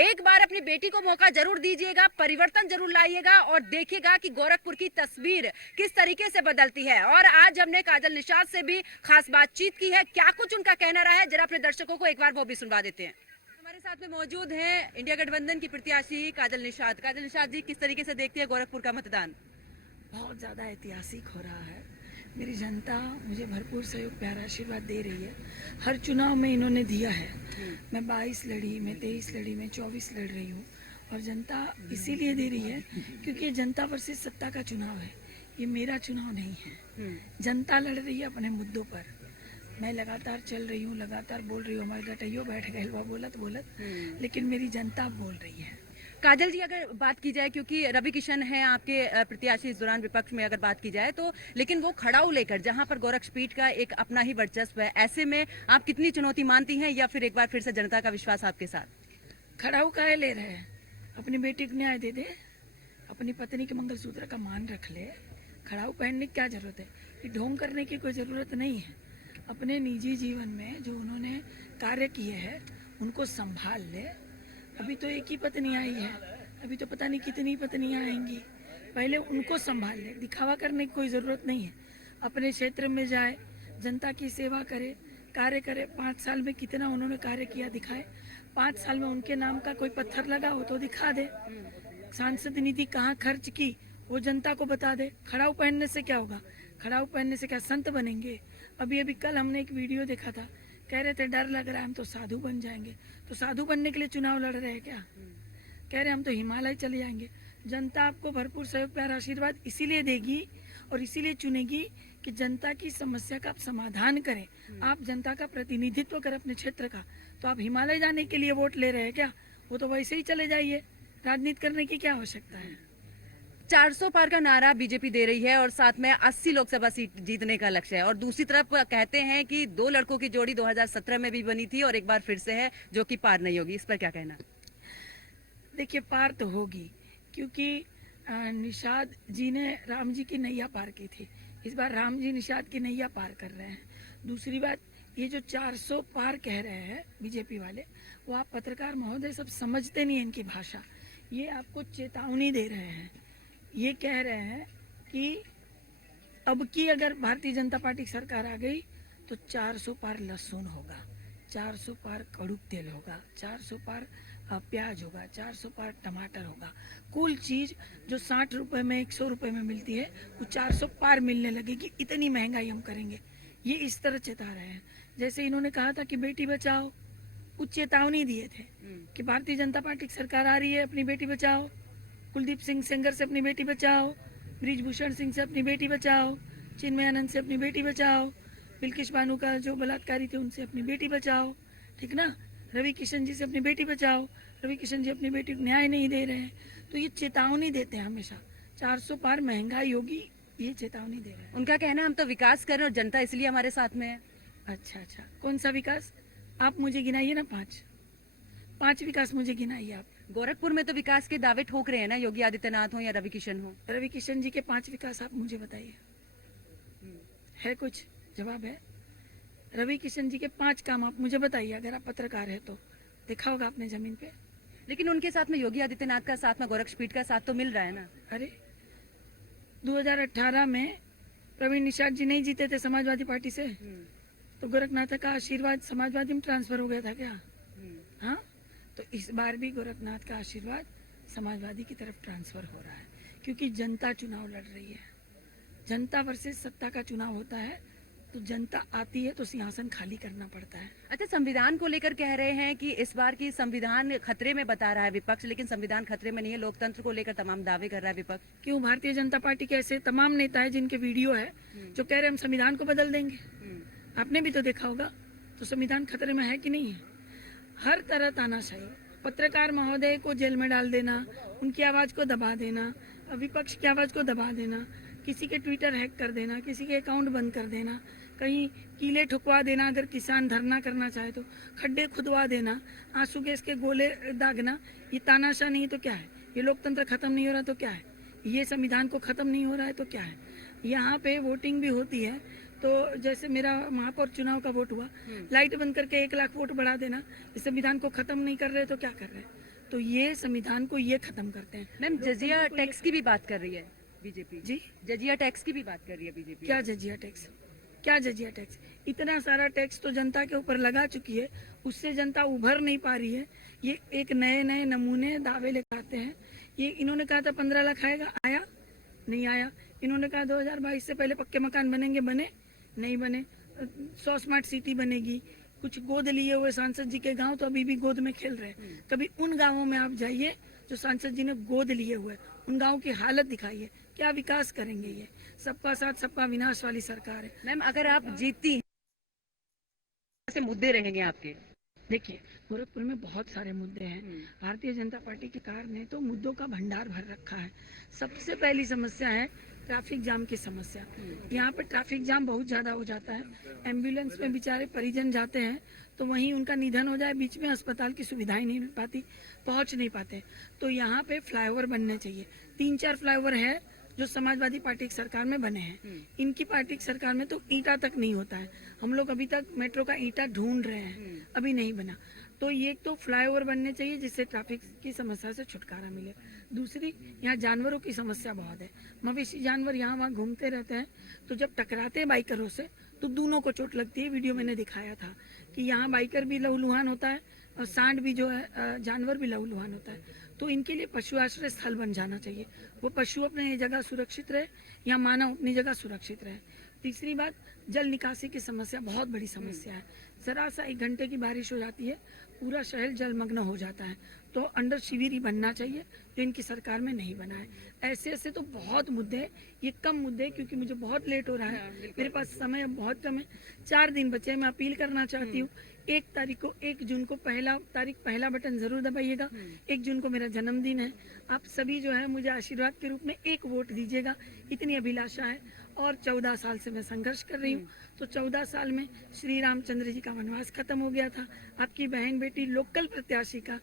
एक बार अपनी बेटी को मौका जरूर दीजिएगा, परिवर्तन जरूर लाइएगा और देखिएगा कि गोरखपुर की तस्वीर किस तरीके से बदलती है। और आज हमने काजल निषाद से भी खास बातचीत की है, क्या कुछ उनका कहना रहा है जरा अपने दर्शकों को एक बार वो भी सुनवा देते हैं। हमारे साथ में मौजूद हैं इंडिया गठबंधन की प्रत्याशी काजल निषाद। काजल निषाद जी, किस तरीके से देखती है गोरखपुर का मतदान? बहुत ज़्यादा ऐतिहासिक हो रहा है। मेरी जनता मुझे भरपूर सहयोग, प्यार, आशीर्वाद दे रही है। हर चुनाव में इन्होंने दिया है। मैं 22 लड़ी, मैं 23 लड़ी, मैं 24 लड़ रही हूँ और जनता इसीलिए दे रही है क्योंकि ये जनता वर्सेस सत्ता का चुनाव है, ये मेरा चुनाव नहीं है। जनता लड़ रही है अपने मुद्दों पर। मैं लगातार चल रही हूँ, लगातार बोल रही हूँ, हमारे गटैयो बैठ गए बोलत, लेकिन मेरी जनता बोल रही है। काजल जी, अगर बात की जाए, क्योंकि रवि किशन है आपके प्रत्याशी इस दौरान विपक्ष में अगर बात की जाए तो, लेकिन वो खड़ाऊ लेकर जहां पर गोरखपीठ का एक अपना ही वर्चस्व है, ऐसे में आप कितनी चुनौती मानती हैं या फिर एक बार फिर से जनता का विश्वास आपके साथ? खड़ाऊ काहे ले रहे हैं? अपनी बेटी को न्याय दे दे, अपनी पत्नी के मंगलसूत्र का मान रख ले। खड़ाऊ पहनने की क्या जरूरत है? ये ढोंग करने की कोई ज़रूरत नहीं है। अपने निजी जीवन में जो उन्होंने कार्य किए हैं उनको संभाल ले। अभी तो एक ही पत्नी आई है, अभी तो पता नहीं कितनी पत्नियां आएंगी। पहले उनको संभाल ले, दिखावा करने की कोई ज़रूरत नहीं है। अपने क्षेत्र में जाए, जनता की सेवा करे, कार्य करे। 5 साल में कितना उन्होंने कार्य किया दिखाए। 5 साल में उनके नाम का कोई पत्थर लगा हो तो दिखा दे। सांसद निधि कहाँ खर्च की वो जनता को बता दे। खड़ाऊ पहनने से क्या होगा? खड़ाऊ पहनने से क्या संत बनेंगे? अभी कल हमने एक वीडियो देखा था, कह रहे थे डर लग रहा है हम तो साधु बन जाएंगे। तो साधु बनने के लिए चुनाव लड़ रहे हैं क्या? कह रहे हम तो हिमालय चले जाएंगे। जनता आपको भरपूर सहयोग, प्यार, आशीर्वाद इसीलिए देगी और इसीलिए चुनेगी कि जनता की समस्या का आप समाधान करें। आप जनता का प्रतिनिधित्व करें अपने क्षेत्र का। तो आप हिमालय जाने के लिए वोट ले रहे हैं क्या? वो तो वैसे ही चले जाइए, राजनीति करने की क्या आवश्यकता है? 400 पार का नारा बीजेपी दे रही है और साथ में 80 लोकसभा सीट जीतने का लक्ष्य है, और दूसरी तरफ कहते हैं कि 2 लड़कों की जोड़ी 2017 में भी बनी थी और एक बार फिर से है, जो कि पार नहीं होगी। इस पर क्या कहना? देखिए, पार तो होगी, क्योंकि निषाद जी ने राम जी की नैया पार की थी। इस बार राम जी निषाद की नैया पार कर रहे हैं। दूसरी बात, ये जो 400 पार कह रहे हैं बीजेपी वाले, वो आप पत्रकार महोदय सब समझते नहीं है इनकी भाषा। ये आपको चेतावनी दे रहे हैं। ये कह रहे हैं कि अब की अगर भारतीय जनता पार्टी की सरकार आ गई तो 400 पार लहसुन होगा, 400 पार कड़ू तेल होगा, 400 पार प्याज होगा, 400 पार टमाटर होगा। कुल चीज जो 60 रुपए में 100 रुपए में मिलती है वो 400 पार मिलने लगेगी। इतनी महंगाई हम करेंगे, ये इस तरह चेता रहे हैं। जैसे इन्होंने कहा था कि बेटी बचाओ, कुछ चेतावनी दिए थे कि भारतीय जनता पार्टी की सरकार आ रही है, अपनी बेटी बचाओ। कुलदीप सिंह सेंगर से अपनी बेटी बचाओ, ब्रिजभूषण सिंह से अपनी बेटी बचाओ, चिन्मय आनंद से अपनी बेटी बचाओ, बिल्किश बानो का जो बलात्कारी थे उनसे अपनी बेटी बचाओ, ठीक ना? रवि किशन जी से अपनी बेटी बचाओ। रवि किशन जी अपनी बेटी को न्याय नहीं दे रहे हैं, तो ये चेतावनी देते हैं हमेशा। 400 पार महंगाई होगी, ये चेतावनी दे रहे हैं। उनका कहना है हम तो विकास कर रहे हैं और जनता इसलिए हमारे साथ में है। अच्छा, कौन सा विकास? आप मुझे गिनाइए ना, 5 विकास मुझे गिनाइए आप। गोरखपुर में तो विकास के दावे ठोक रहे हैं ना, योगी आदित्यनाथ हो या रवि किशन हो। रवि किशन जी के 5 विकास आप मुझे बताइए, है कुछ जवाब है? रवि किशन जी के 5 काम आप मुझे बताइए, अगर आप पत्रकार है तो। देखा होगा आपने जमीन पे। लेकिन उनके साथ में योगी आदित्यनाथ का साथ में गोरखपीठ का साथ तो मिल रहा है ना। अरे 2018 में प्रवीण निषाद जी नहीं जीते थे समाजवादी पार्टी से, तो गोरखनाथ का आशीर्वाद समाजवादी में ट्रांसफर हो गया था क्या? हाँ, तो इस बार भी गोरखनाथ का आशीर्वाद समाजवादी की तरफ ट्रांसफर हो रहा है, क्योंकि जनता चुनाव लड़ रही है। जनता वर्सेस सत्ता का चुनाव होता है, तो जनता आती है तो सिंहासन खाली करना पड़ता है। अच्छा, संविधान को लेकर कह रहे हैं कि इस बार की संविधान खतरे में बता रहा है विपक्ष, लेकिन संविधान खतरे में नहीं है। लोकतंत्र को लेकर तमाम दावे कर रहा है विपक्ष। क्यों? भारतीय जनता पार्टी के ऐसे तमाम नेता है जिनके वीडियो है जो कह रहे हैं हम संविधान को बदल देंगे। आपने भी तो देखा होगा। तो संविधान खतरे में है कि नहीं है? हर तरह तानाशाही, पत्रकार महोदय को जेल में डाल देना, उनकी आवाज को दबा देना, विपक्ष की आवाज को दबा देना, किसी के ट्विटर हैक कर देना, किसी के अकाउंट बंद कर देना, कहीं कीले ठुकवा देना, अगर किसान धरना करना चाहे तो खड्डे खुदवा देना, आंसू गैस के गोले दागना, ये तानाशाह नहीं तो क्या है? ये लोकतंत्र खत्म नहीं हो रहा तो क्या है? ये संविधान को खत्म नहीं हो रहा है तो क्या है? यहाँ पे वोटिंग भी होती है, तो जैसे मेरा महापौर चुनाव का वोट हुआ, लाइट बंद करके 1 लाख वोट बढ़ा देना, इस संविधान को खत्म नहीं कर रहे तो क्या कर रहे हैं? तो ये संविधान को ये खत्म करते हैं। मैम, जजिया टैक्स की भी बात कर रही है बीजेपी जी, जजिया टैक्स की भी बात कर रही है बीजेपी। क्या जजिया टैक्स? क्या जजिया टैक्स? इतना सारा टैक्स तो जनता के ऊपर लगा चुकी है, उससे जनता उभर नहीं पा रही है। ये एक नए नए नमूने दावे लेकर आते हैं। ये इन्होंने कहा था 15 लाख आएगा, आया नहीं आया। इन्होंने कहा 2022 से पहले पक्के मकान बनेंगे, बने नहीं बने। 100 स्मार्ट सिटी बनेगी। कुछ गोद लिए हुए सांसद जी के गांव तो अभी भी गोद में खेल रहे हैं। कभी उन गांवों में आप जाइए जो सांसद जी ने गोद लिए हुए, उन गांवों की हालत दिखाइए। क्या विकास करेंगे? ये सबका साथ सबका विनाश वाली सरकार है। मैम, अगर आप जीतती हैं, ऐसे मुद्दे रहेंगे आपके? देखिए, गोरखपुर में बहुत सारे मुद्दे हैं। भारतीय जनता पार्टी की सरकार ने तो मुद्दों का भंडार भर रखा है। सबसे पहली समस्या है ट्रैफिक जाम की समस्या। यहाँ पर ट्रैफिक जाम बहुत ज़्यादा हो जाता है। एम्बुलेंस में बेचारे परिजन जाते हैं तो वहीं उनका निधन हो जाए, बीच में अस्पताल की सुविधाएं नहीं मिल पाती, पहुँच नहीं पाते। तो यहाँ पे फ्लाईओवर बनने चाहिए। 3-4 फ्लाईओवर है जो समाजवादी पार्टी की सरकार में बने हैं। इनकी पार्टी की सरकार में तो ईंटा तक नहीं होता है। हम लोग अभी तक मेट्रो का ईंटा ढूंढ रहे हैं, अभी नहीं बना। तो ये तो फ्लाईओवर बनने चाहिए जिससे ट्रैफिक की समस्या से छुटकारा मिले। दूसरी, यहाँ जानवरों की समस्या बहुत है। मवेशी जानवर यहाँ वहाँ घूमते रहते हैं, तो जब टकराते हैं बाइकरों से तो दोनों को चोट लगती है। वीडियो मैंने दिखाया था कि यहाँ बाइकर भी लहूलुहान होता है और सांड भी जो है जानवर भी लहूलुहान होता है। तो इनके लिए पशु आश्रय स्थल बन जाना चाहिए। वो पशु अपने जगह सुरक्षित रहे या मानव अपनी जगह सुरक्षित रहे। तीसरी बात, जल निकासी की समस्या बहुत बड़ी समस्या है। जरा सा 1 घंटे की बारिश हो जाती है, पूरा शहर जलमग्न हो जाता है। तो अंडर शिविर ही बनना चाहिए, जो इनकी सरकार में नहीं बना है। ऐसे ऐसे तो बहुत मुद्दे हैं, ये कम मुद्दे हैं क्योंकि मुझे बहुत लेट हो रहा है, मेरे पास समय अब बहुत कम है। 4 दिन बचे हैं। मैं अपील करना चाहती हूँ 1 जून को पहला बटन जरूर दबाइएगा। 1 जून को मेरा जन्मदिन है। आप सभी जो है मुझे आशीर्वाद के रूप में 1 वोट दीजिएगा, इतनी अभिलाषा है। और 14 साल से मैं संघर्ष कर रही हूँ, तो 14 साल में श्री रामचंद्र जी का वनवास खत्म हो गया था। आपकी बहन बेटी लोकल प्रत्याशी का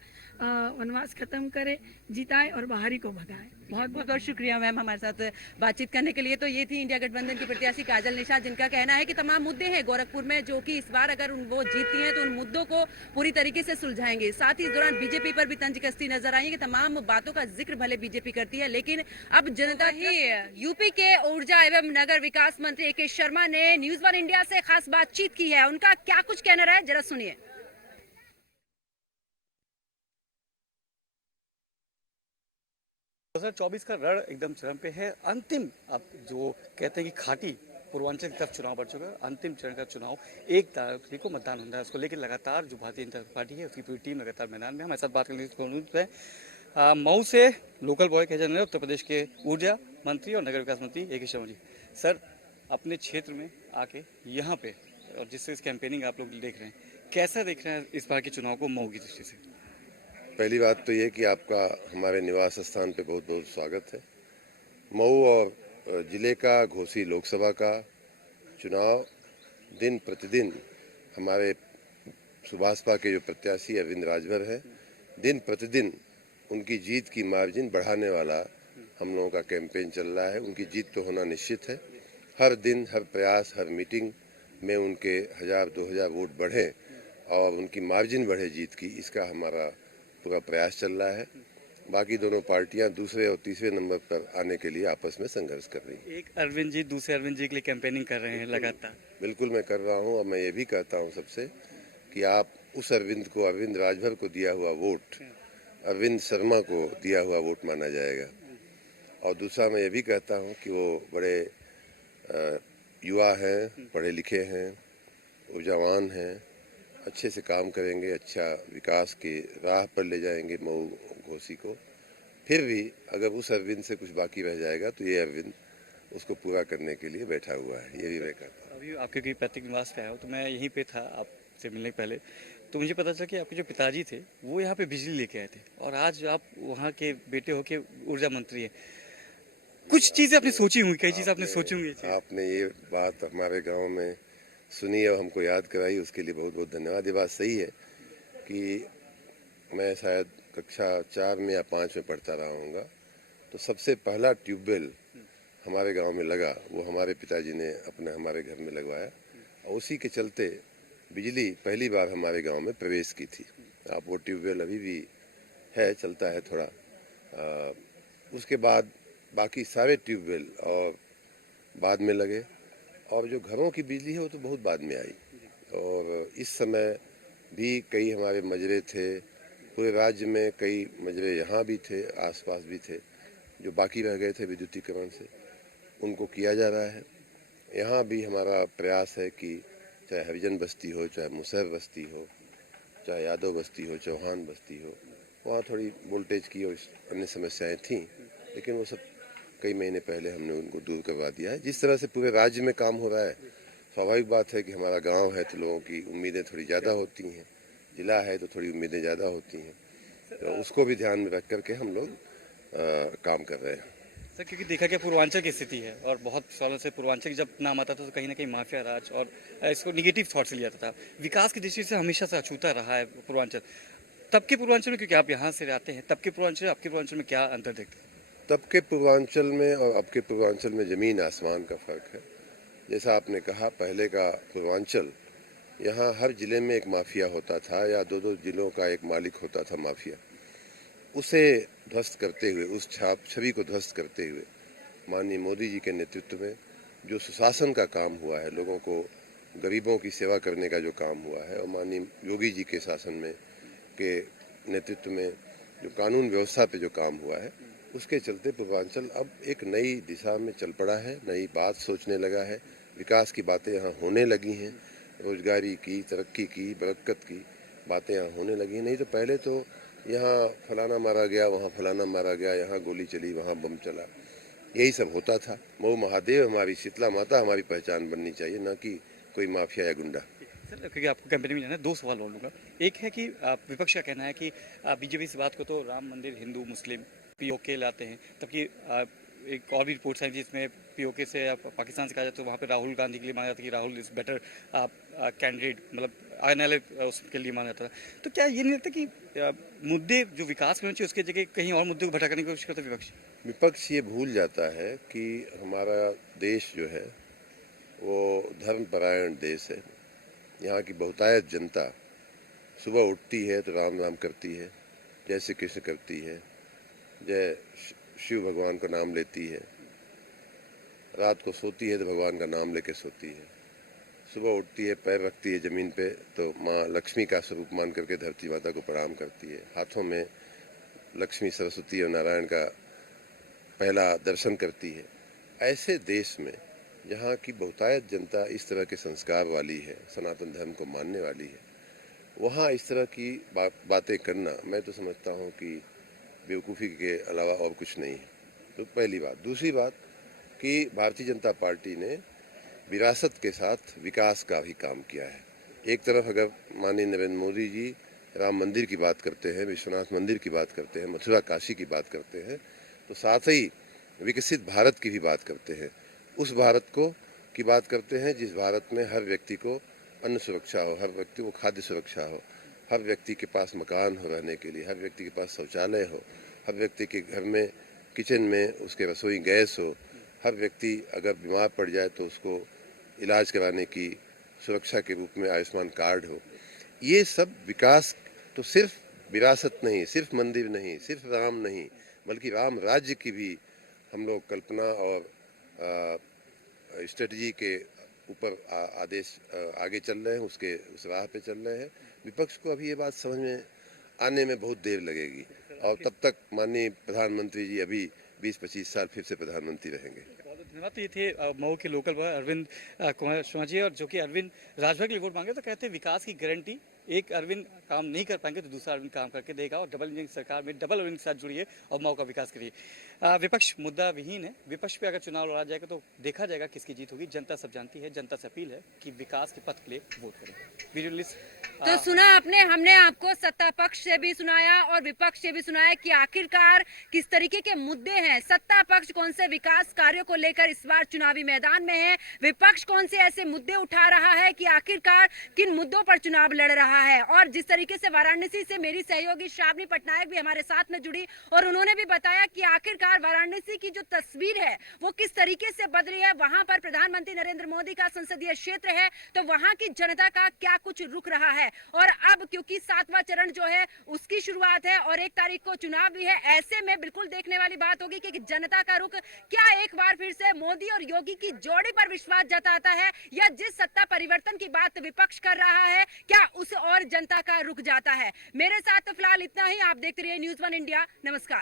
वनवास खत्म करे, जिताए और बाहरी को भगाए। बहुत बहुत शुक्रिया मैम हमारे साथ बातचीत करने के लिए। तो ये थी इंडिया गठबंधन की प्रत्याशी काजल निषाद, जिनका कहना है कि तमाम मुद्दे हैं गोरखपुर में जो कि इस बार अगर वो जीतती हैं तो उन मुद्दों को पूरी तरीके से सुलझाएंगे। साथ ही इस दौरान बीजेपी पर भी तंज कसती नजर आई है कि तमाम बातों का जिक्र भले बीजेपी करती है, लेकिन अब जनता ही यूपी के ऊर्जा एवं नगर विकास मंत्री AK शर्मा ने न्यूज़ 1 इंडिया से खास बातचीत की है। उनका क्या कुछ कहना है, जरा सुनिए। 2024 का रण एकदम चरम पे है। अंतिम, अब जो कहते हैं कि खाटी पूर्वांचल की तरफ चुनाव बढ़ चुका है। अंतिम चरण का चुनाव 1 तारीख को मतदान होता है। उसको लेकर लगातार जो भारतीय जनता पार्टी है उसकी पूरी टीम लगातार मैदान में। हमारे साथ बात करने के लिए मऊ से लोकल बॉय कहे जाने उत्तर प्रदेश के ऊर्जा मंत्री और नगर विकास मंत्री AK शर्मा जी। सर, अपने क्षेत्र में आके यहाँ पे और जिससे इस कैंपेनिंग आप लोग देख रहे हैं, कैसा देख रहे हैं इस बार के चुनाव को मऊ की दृष्टि से? पहली बात तो ये कि आपका हमारे निवास स्थान पे बहुत बहुत स्वागत है। मऊ और जिले का घोसी लोकसभा का चुनाव दिन प्रतिदिन हमारे सुभाषपा के जो प्रत्याशी अरविंद राजभर है, दिन प्रतिदिन उनकी जीत की मार्जिन बढ़ाने वाला हम लोगों का कैंपेन चल रहा है। उनकी जीत तो होना निश्चित है। हर दिन, हर प्रयास, हर मीटिंग में उनके 1000-2000 वोट बढ़े और उनकी मार्जिन बढ़े जीत की, इसका हमारा पूरा प्रयास चल रहा है। बाकी दोनों पार्टियां दूसरे और तीसरे नंबर पर आने के लिए आपस में संघर्ष कर रही हैं। एक अरविंद जी दूसरे अरविंद जी के लिए कैंपेनिंग कर रहे हैं लगातार। बिल्कुल मैं कर रहा हूं और मैं ये भी कहता हूं सबसे कि आप उस अरविंद को, अरविंद राजभर को दिया हुआ वोट अरविंद शर्मा को दिया हुआ वोट माना जाएगा। और दूसरा मैं ये भी कहता हूँ कि वो बड़े युवा हैं, पढ़े लिखे हैं, ऊर्जावान हैं, अच्छे से काम करेंगे, अच्छा विकास की राह पर ले जाएंगे मऊ घोसी को। फिर भी अगर उस अरविंद से कुछ बाकी रह जाएगा तो ये अरविंद उसको पूरा करने के लिए बैठा हुआ है, ये भी मैं कहता हूँ। अभी आपके कोई पैतृक निवास पे आया हो तो मैं यहीं पे था आपसे मिलने के पहले, तो मुझे पता चला कि आपके जो पिताजी थे वो यहाँ पे बिजली लेके आए थे और आज आप वहाँ के बेटे होके ऊर्जा मंत्री हैं। कुछ चीज़ें आपने सोची होंगी, कई चीज़ें आपने सोची होंगी। आपने ये बात हमारे गाँव में सुनी और हमको याद कराई, उसके लिए बहुत बहुत धन्यवाद। ये बात सही है कि मैं शायद कक्षा 4 में या 5 में पढ़ता रहा हूँगा, तो सबसे पहला ट्यूबवेल हमारे गांव में लगा, वो हमारे पिताजी ने अपने हमारे घर में लगवाया और उसी के चलते बिजली पहली बार हमारे गांव में प्रवेश की थी। आप वो ट्यूबवेल अभी भी है, चलता है थोड़ा। उसके बाद बाकी सारे ट्यूबवेल और बाद में लगे और जो घरों की बिजली है वो तो बहुत बाद में आई। और इस समय भी कई हमारे मजरे थे, पूरे राज्य में कई मजरे यहाँ भी थे, आसपास भी थे, जो बाकी रह गए थे विद्युतीकरण से, उनको किया जा रहा है। यहाँ भी हमारा प्रयास है कि चाहे हरिजन बस्ती हो, चाहे मुसहर बस्ती हो, चाहे यादव बस्ती हो, चौहान बस्ती हो, वहाँ थोड़ी वोल्टेज की और अन्य समस्याएं थीं, लेकिन वो सब कई महीने पहले हमने उनको दूर करवा दिया है। जिस तरह से पूरे राज्य में काम हो रहा है, स्वाभाविक बात है कि हमारा गांव है तो लोगों की उम्मीदें थोड़ी ज़्यादा होती हैं, जिला है तो थोड़ी उम्मीदें ज़्यादा होती हैं, तो उसको भी ध्यान में रख करके हम लोग काम कर रहे हैं। सर, क्योंकि देखा गया पूर्वांचल की स्थिति है और बहुत सालों से पूर्वांचल की जब नाम आता था तो कहीं ना कहीं माफिया राज और इसको निगेटिव थॉट से लिया जाता था। विकास की दृष्टि से हमेशा से अछूता रहा है पूर्वांचल। तब के पूर्वांचल में, क्योंकि आप यहाँ से आते हैं, तब के पूर्वांचल आपके पूर्वांचल में क्या अंतर देखते हैं? तब के पूर्वांचल में और अब के पूर्वांचल में ज़मीन आसमान का फ़र्क है। जैसा आपने कहा, पहले का पूर्वांचल, यहाँ हर ज़िले में एक माफिया होता था या 2-2 जिलों का एक मालिक होता था माफिया। उसे ध्वस्त करते हुए, उस छवि को ध्वस्त करते हुए माननीय मोदी जी के नेतृत्व में जो सुशासन का काम हुआ है, लोगों को गरीबों की सेवा करने का जो काम हुआ है, और माननीय योगी जी के शासन में के नेतृत्व में जो कानून व्यवस्था पे जो काम हुआ है, उसके चलते पूर्वांचल अब एक नई दिशा में चल पड़ा है, नई बात सोचने लगा है, विकास की बातें यहाँ होने लगी हैं, रोजगारी की, तरक्की की, बरकत की बातें यहाँ होने लगी हैं। नहीं तो पहले तो यहाँ फलाना मारा गया, वहाँ फलाना मारा गया, यहाँ गोली चली, वहाँ बम चला, यही सब होता था। मऊ महादेव हमारी शीतला माता हमारी पहचान बननी चाहिए, ना कि कोई माफिया या गुंडा। सर क्योंकि आपको कैंपेन में जाना है, 2 सवाल और लूँगा। एक है कि विपक्ष का कहना है कि बीजेपी इस बात को तो राम मंदिर हिंदू मुस्लिम पीओके लाते हैं, तबकि एक और भी रिपोर्ट्स हैं जिसमें पीओके से पाकिस्तान से कहा जाता है तो वहाँ पे राहुल गांधी के लिए माना जाता है कि राहुल इज़ बेटर कैंडिडेट, मतलब आने वाले उसके लिए माना जाता है। तो क्या ये नहीं लगता कि मुद्दे जो विकास में होने चाहिए उसके जगह कहीं और मुद्दों को भटकाने की कोशिश करता है विपक्ष? विपक्ष ये भूल जाता है कि हमारा देश जो है वो धर्मपरायण देश है। यहाँ की बहुतायत जनता सुबह उठती है तो राम राम करती है, जय श्री कृष्ण करती है, जय शिव भगवान का नाम लेती है, रात को सोती है तो भगवान का नाम लेके सोती है, सुबह उठती है पैर रखती है ज़मीन पे तो माँ लक्ष्मी का स्वरूप मान करके धरती माता को प्रणाम करती है, हाथों में लक्ष्मी सरस्वती और नारायण का पहला दर्शन करती है। ऐसे देश में जहाँ की बहुतायत जनता इस तरह के संस्कार वाली है, सनातन धर्म को मानने वाली है, वहाँ इस तरह की बातें करना मैं तो समझता हूँ कि बेवकूफ़ी के अलावा और कुछ नहीं है। तो पहली बात। दूसरी बात कि भारतीय जनता पार्टी ने विरासत के साथ विकास का भी काम किया है। एक तरफ अगर माननीय नरेंद्र मोदी जी राम मंदिर की बात करते हैं, विश्वनाथ मंदिर की बात करते हैं, मथुरा काशी की बात करते हैं, तो साथ ही विकसित भारत की भी बात करते हैं। उस भारत की बात करते हैं जिस भारत में हर व्यक्ति को अन्न सुरक्षा हो, हर व्यक्ति को खाद्य सुरक्षा हो, हर व्यक्ति के पास मकान हो रहने के लिए, हर व्यक्ति के पास शौचालय हो, हर व्यक्ति के घर में किचन में उसके रसोई गैस हो, हर व्यक्ति अगर बीमार पड़ जाए तो उसको इलाज कराने की सुरक्षा के रूप में आयुष्मान कार्ड हो। ये सब विकास तो सिर्फ विरासत नहीं, सिर्फ मंदिर नहीं, सिर्फ राम नहीं, बल्कि राम राज्य की भी हम लोग कल्पना और स्ट्रेटजी के ऊपर आदेश आगे चल रहे हैं, उस राह पे चल रहे हैं। विपक्ष को अभी ये बात समझ में आने में बहुत देर लगेगी और तब तक माननीय प्रधानमंत्री जी अभी 20-25 साल फिर से प्रधानमंत्री रहेंगे। धन्यवाद। तो ये थे मऊ के लोकल बॉय अरविंद कुमार शर्मा जी, और जो कि अरविंद राजभर के लिए वोट मांगे तो कहते हैं विकास की गारंटी, एक अरविंद काम नहीं कर पाएंगे तो दूसरा अरविंद काम करके देगा, और डबल इंजन सरकार में डबल अरविंद के साथ जुड़िए और मऊ का विकास करिए। विपक्ष मुद्दा विहीन है, विपक्ष पे अगर चुनाव लड़ा जाएगा तो देखा जाएगा किसकी जीत होगी। जनता सब जानती है, जनता से अपील है कि विकास के पथ के लिए वोट करें। वीडियो तो सुना आपने, हमने आपको सत्ता पक्ष से भी सुनाया और विपक्ष से भी सुनाया कि आखिरकार किस तरीके के मुद्दे हैं। सत्ता पक्ष कौन से विकास कार्यों को लेकर इस बार चुनावी मैदान में है, विपक्ष कौन से ऐसे मुद्दे उठा रहा है कि आखिरकार किन मुद्दों पर चुनाव लड़ रहा है। और जिस तरीके से वाराणसी से मेरी सहयोगी श्रावणी पटनायक भी हमारे साथ में जुड़ी और उन्होंने भी बताया कि आखिरकार वाराणसी की जो तस्वीर है वो किस तरीके से बदली है। वहां पर प्रधानमंत्री नरेंद्र मोदी का संसदीय क्षेत्र है तो वहां की जनता का क्या कुछ रुक रहा है। और अब क्योंकि 7वां चरण जो है उसकी शुरुआत है और 1 तारीख को चुनाव भी है, ऐसे में बिल्कुल देखने वाली बात होगी कि जनता का रुख क्या एक बार फिर से मोदी और योगी की जोड़ी पर विश्वास जताता है, या जिस सत्ता परिवर्तन की बात विपक्ष कर रहा है क्या उस और जनता का रुक जाता है। मेरे साथ तो फिलहाल इतना ही। आप देखते रहिए न्यूज़ 1 इंडिया। नमस्कार।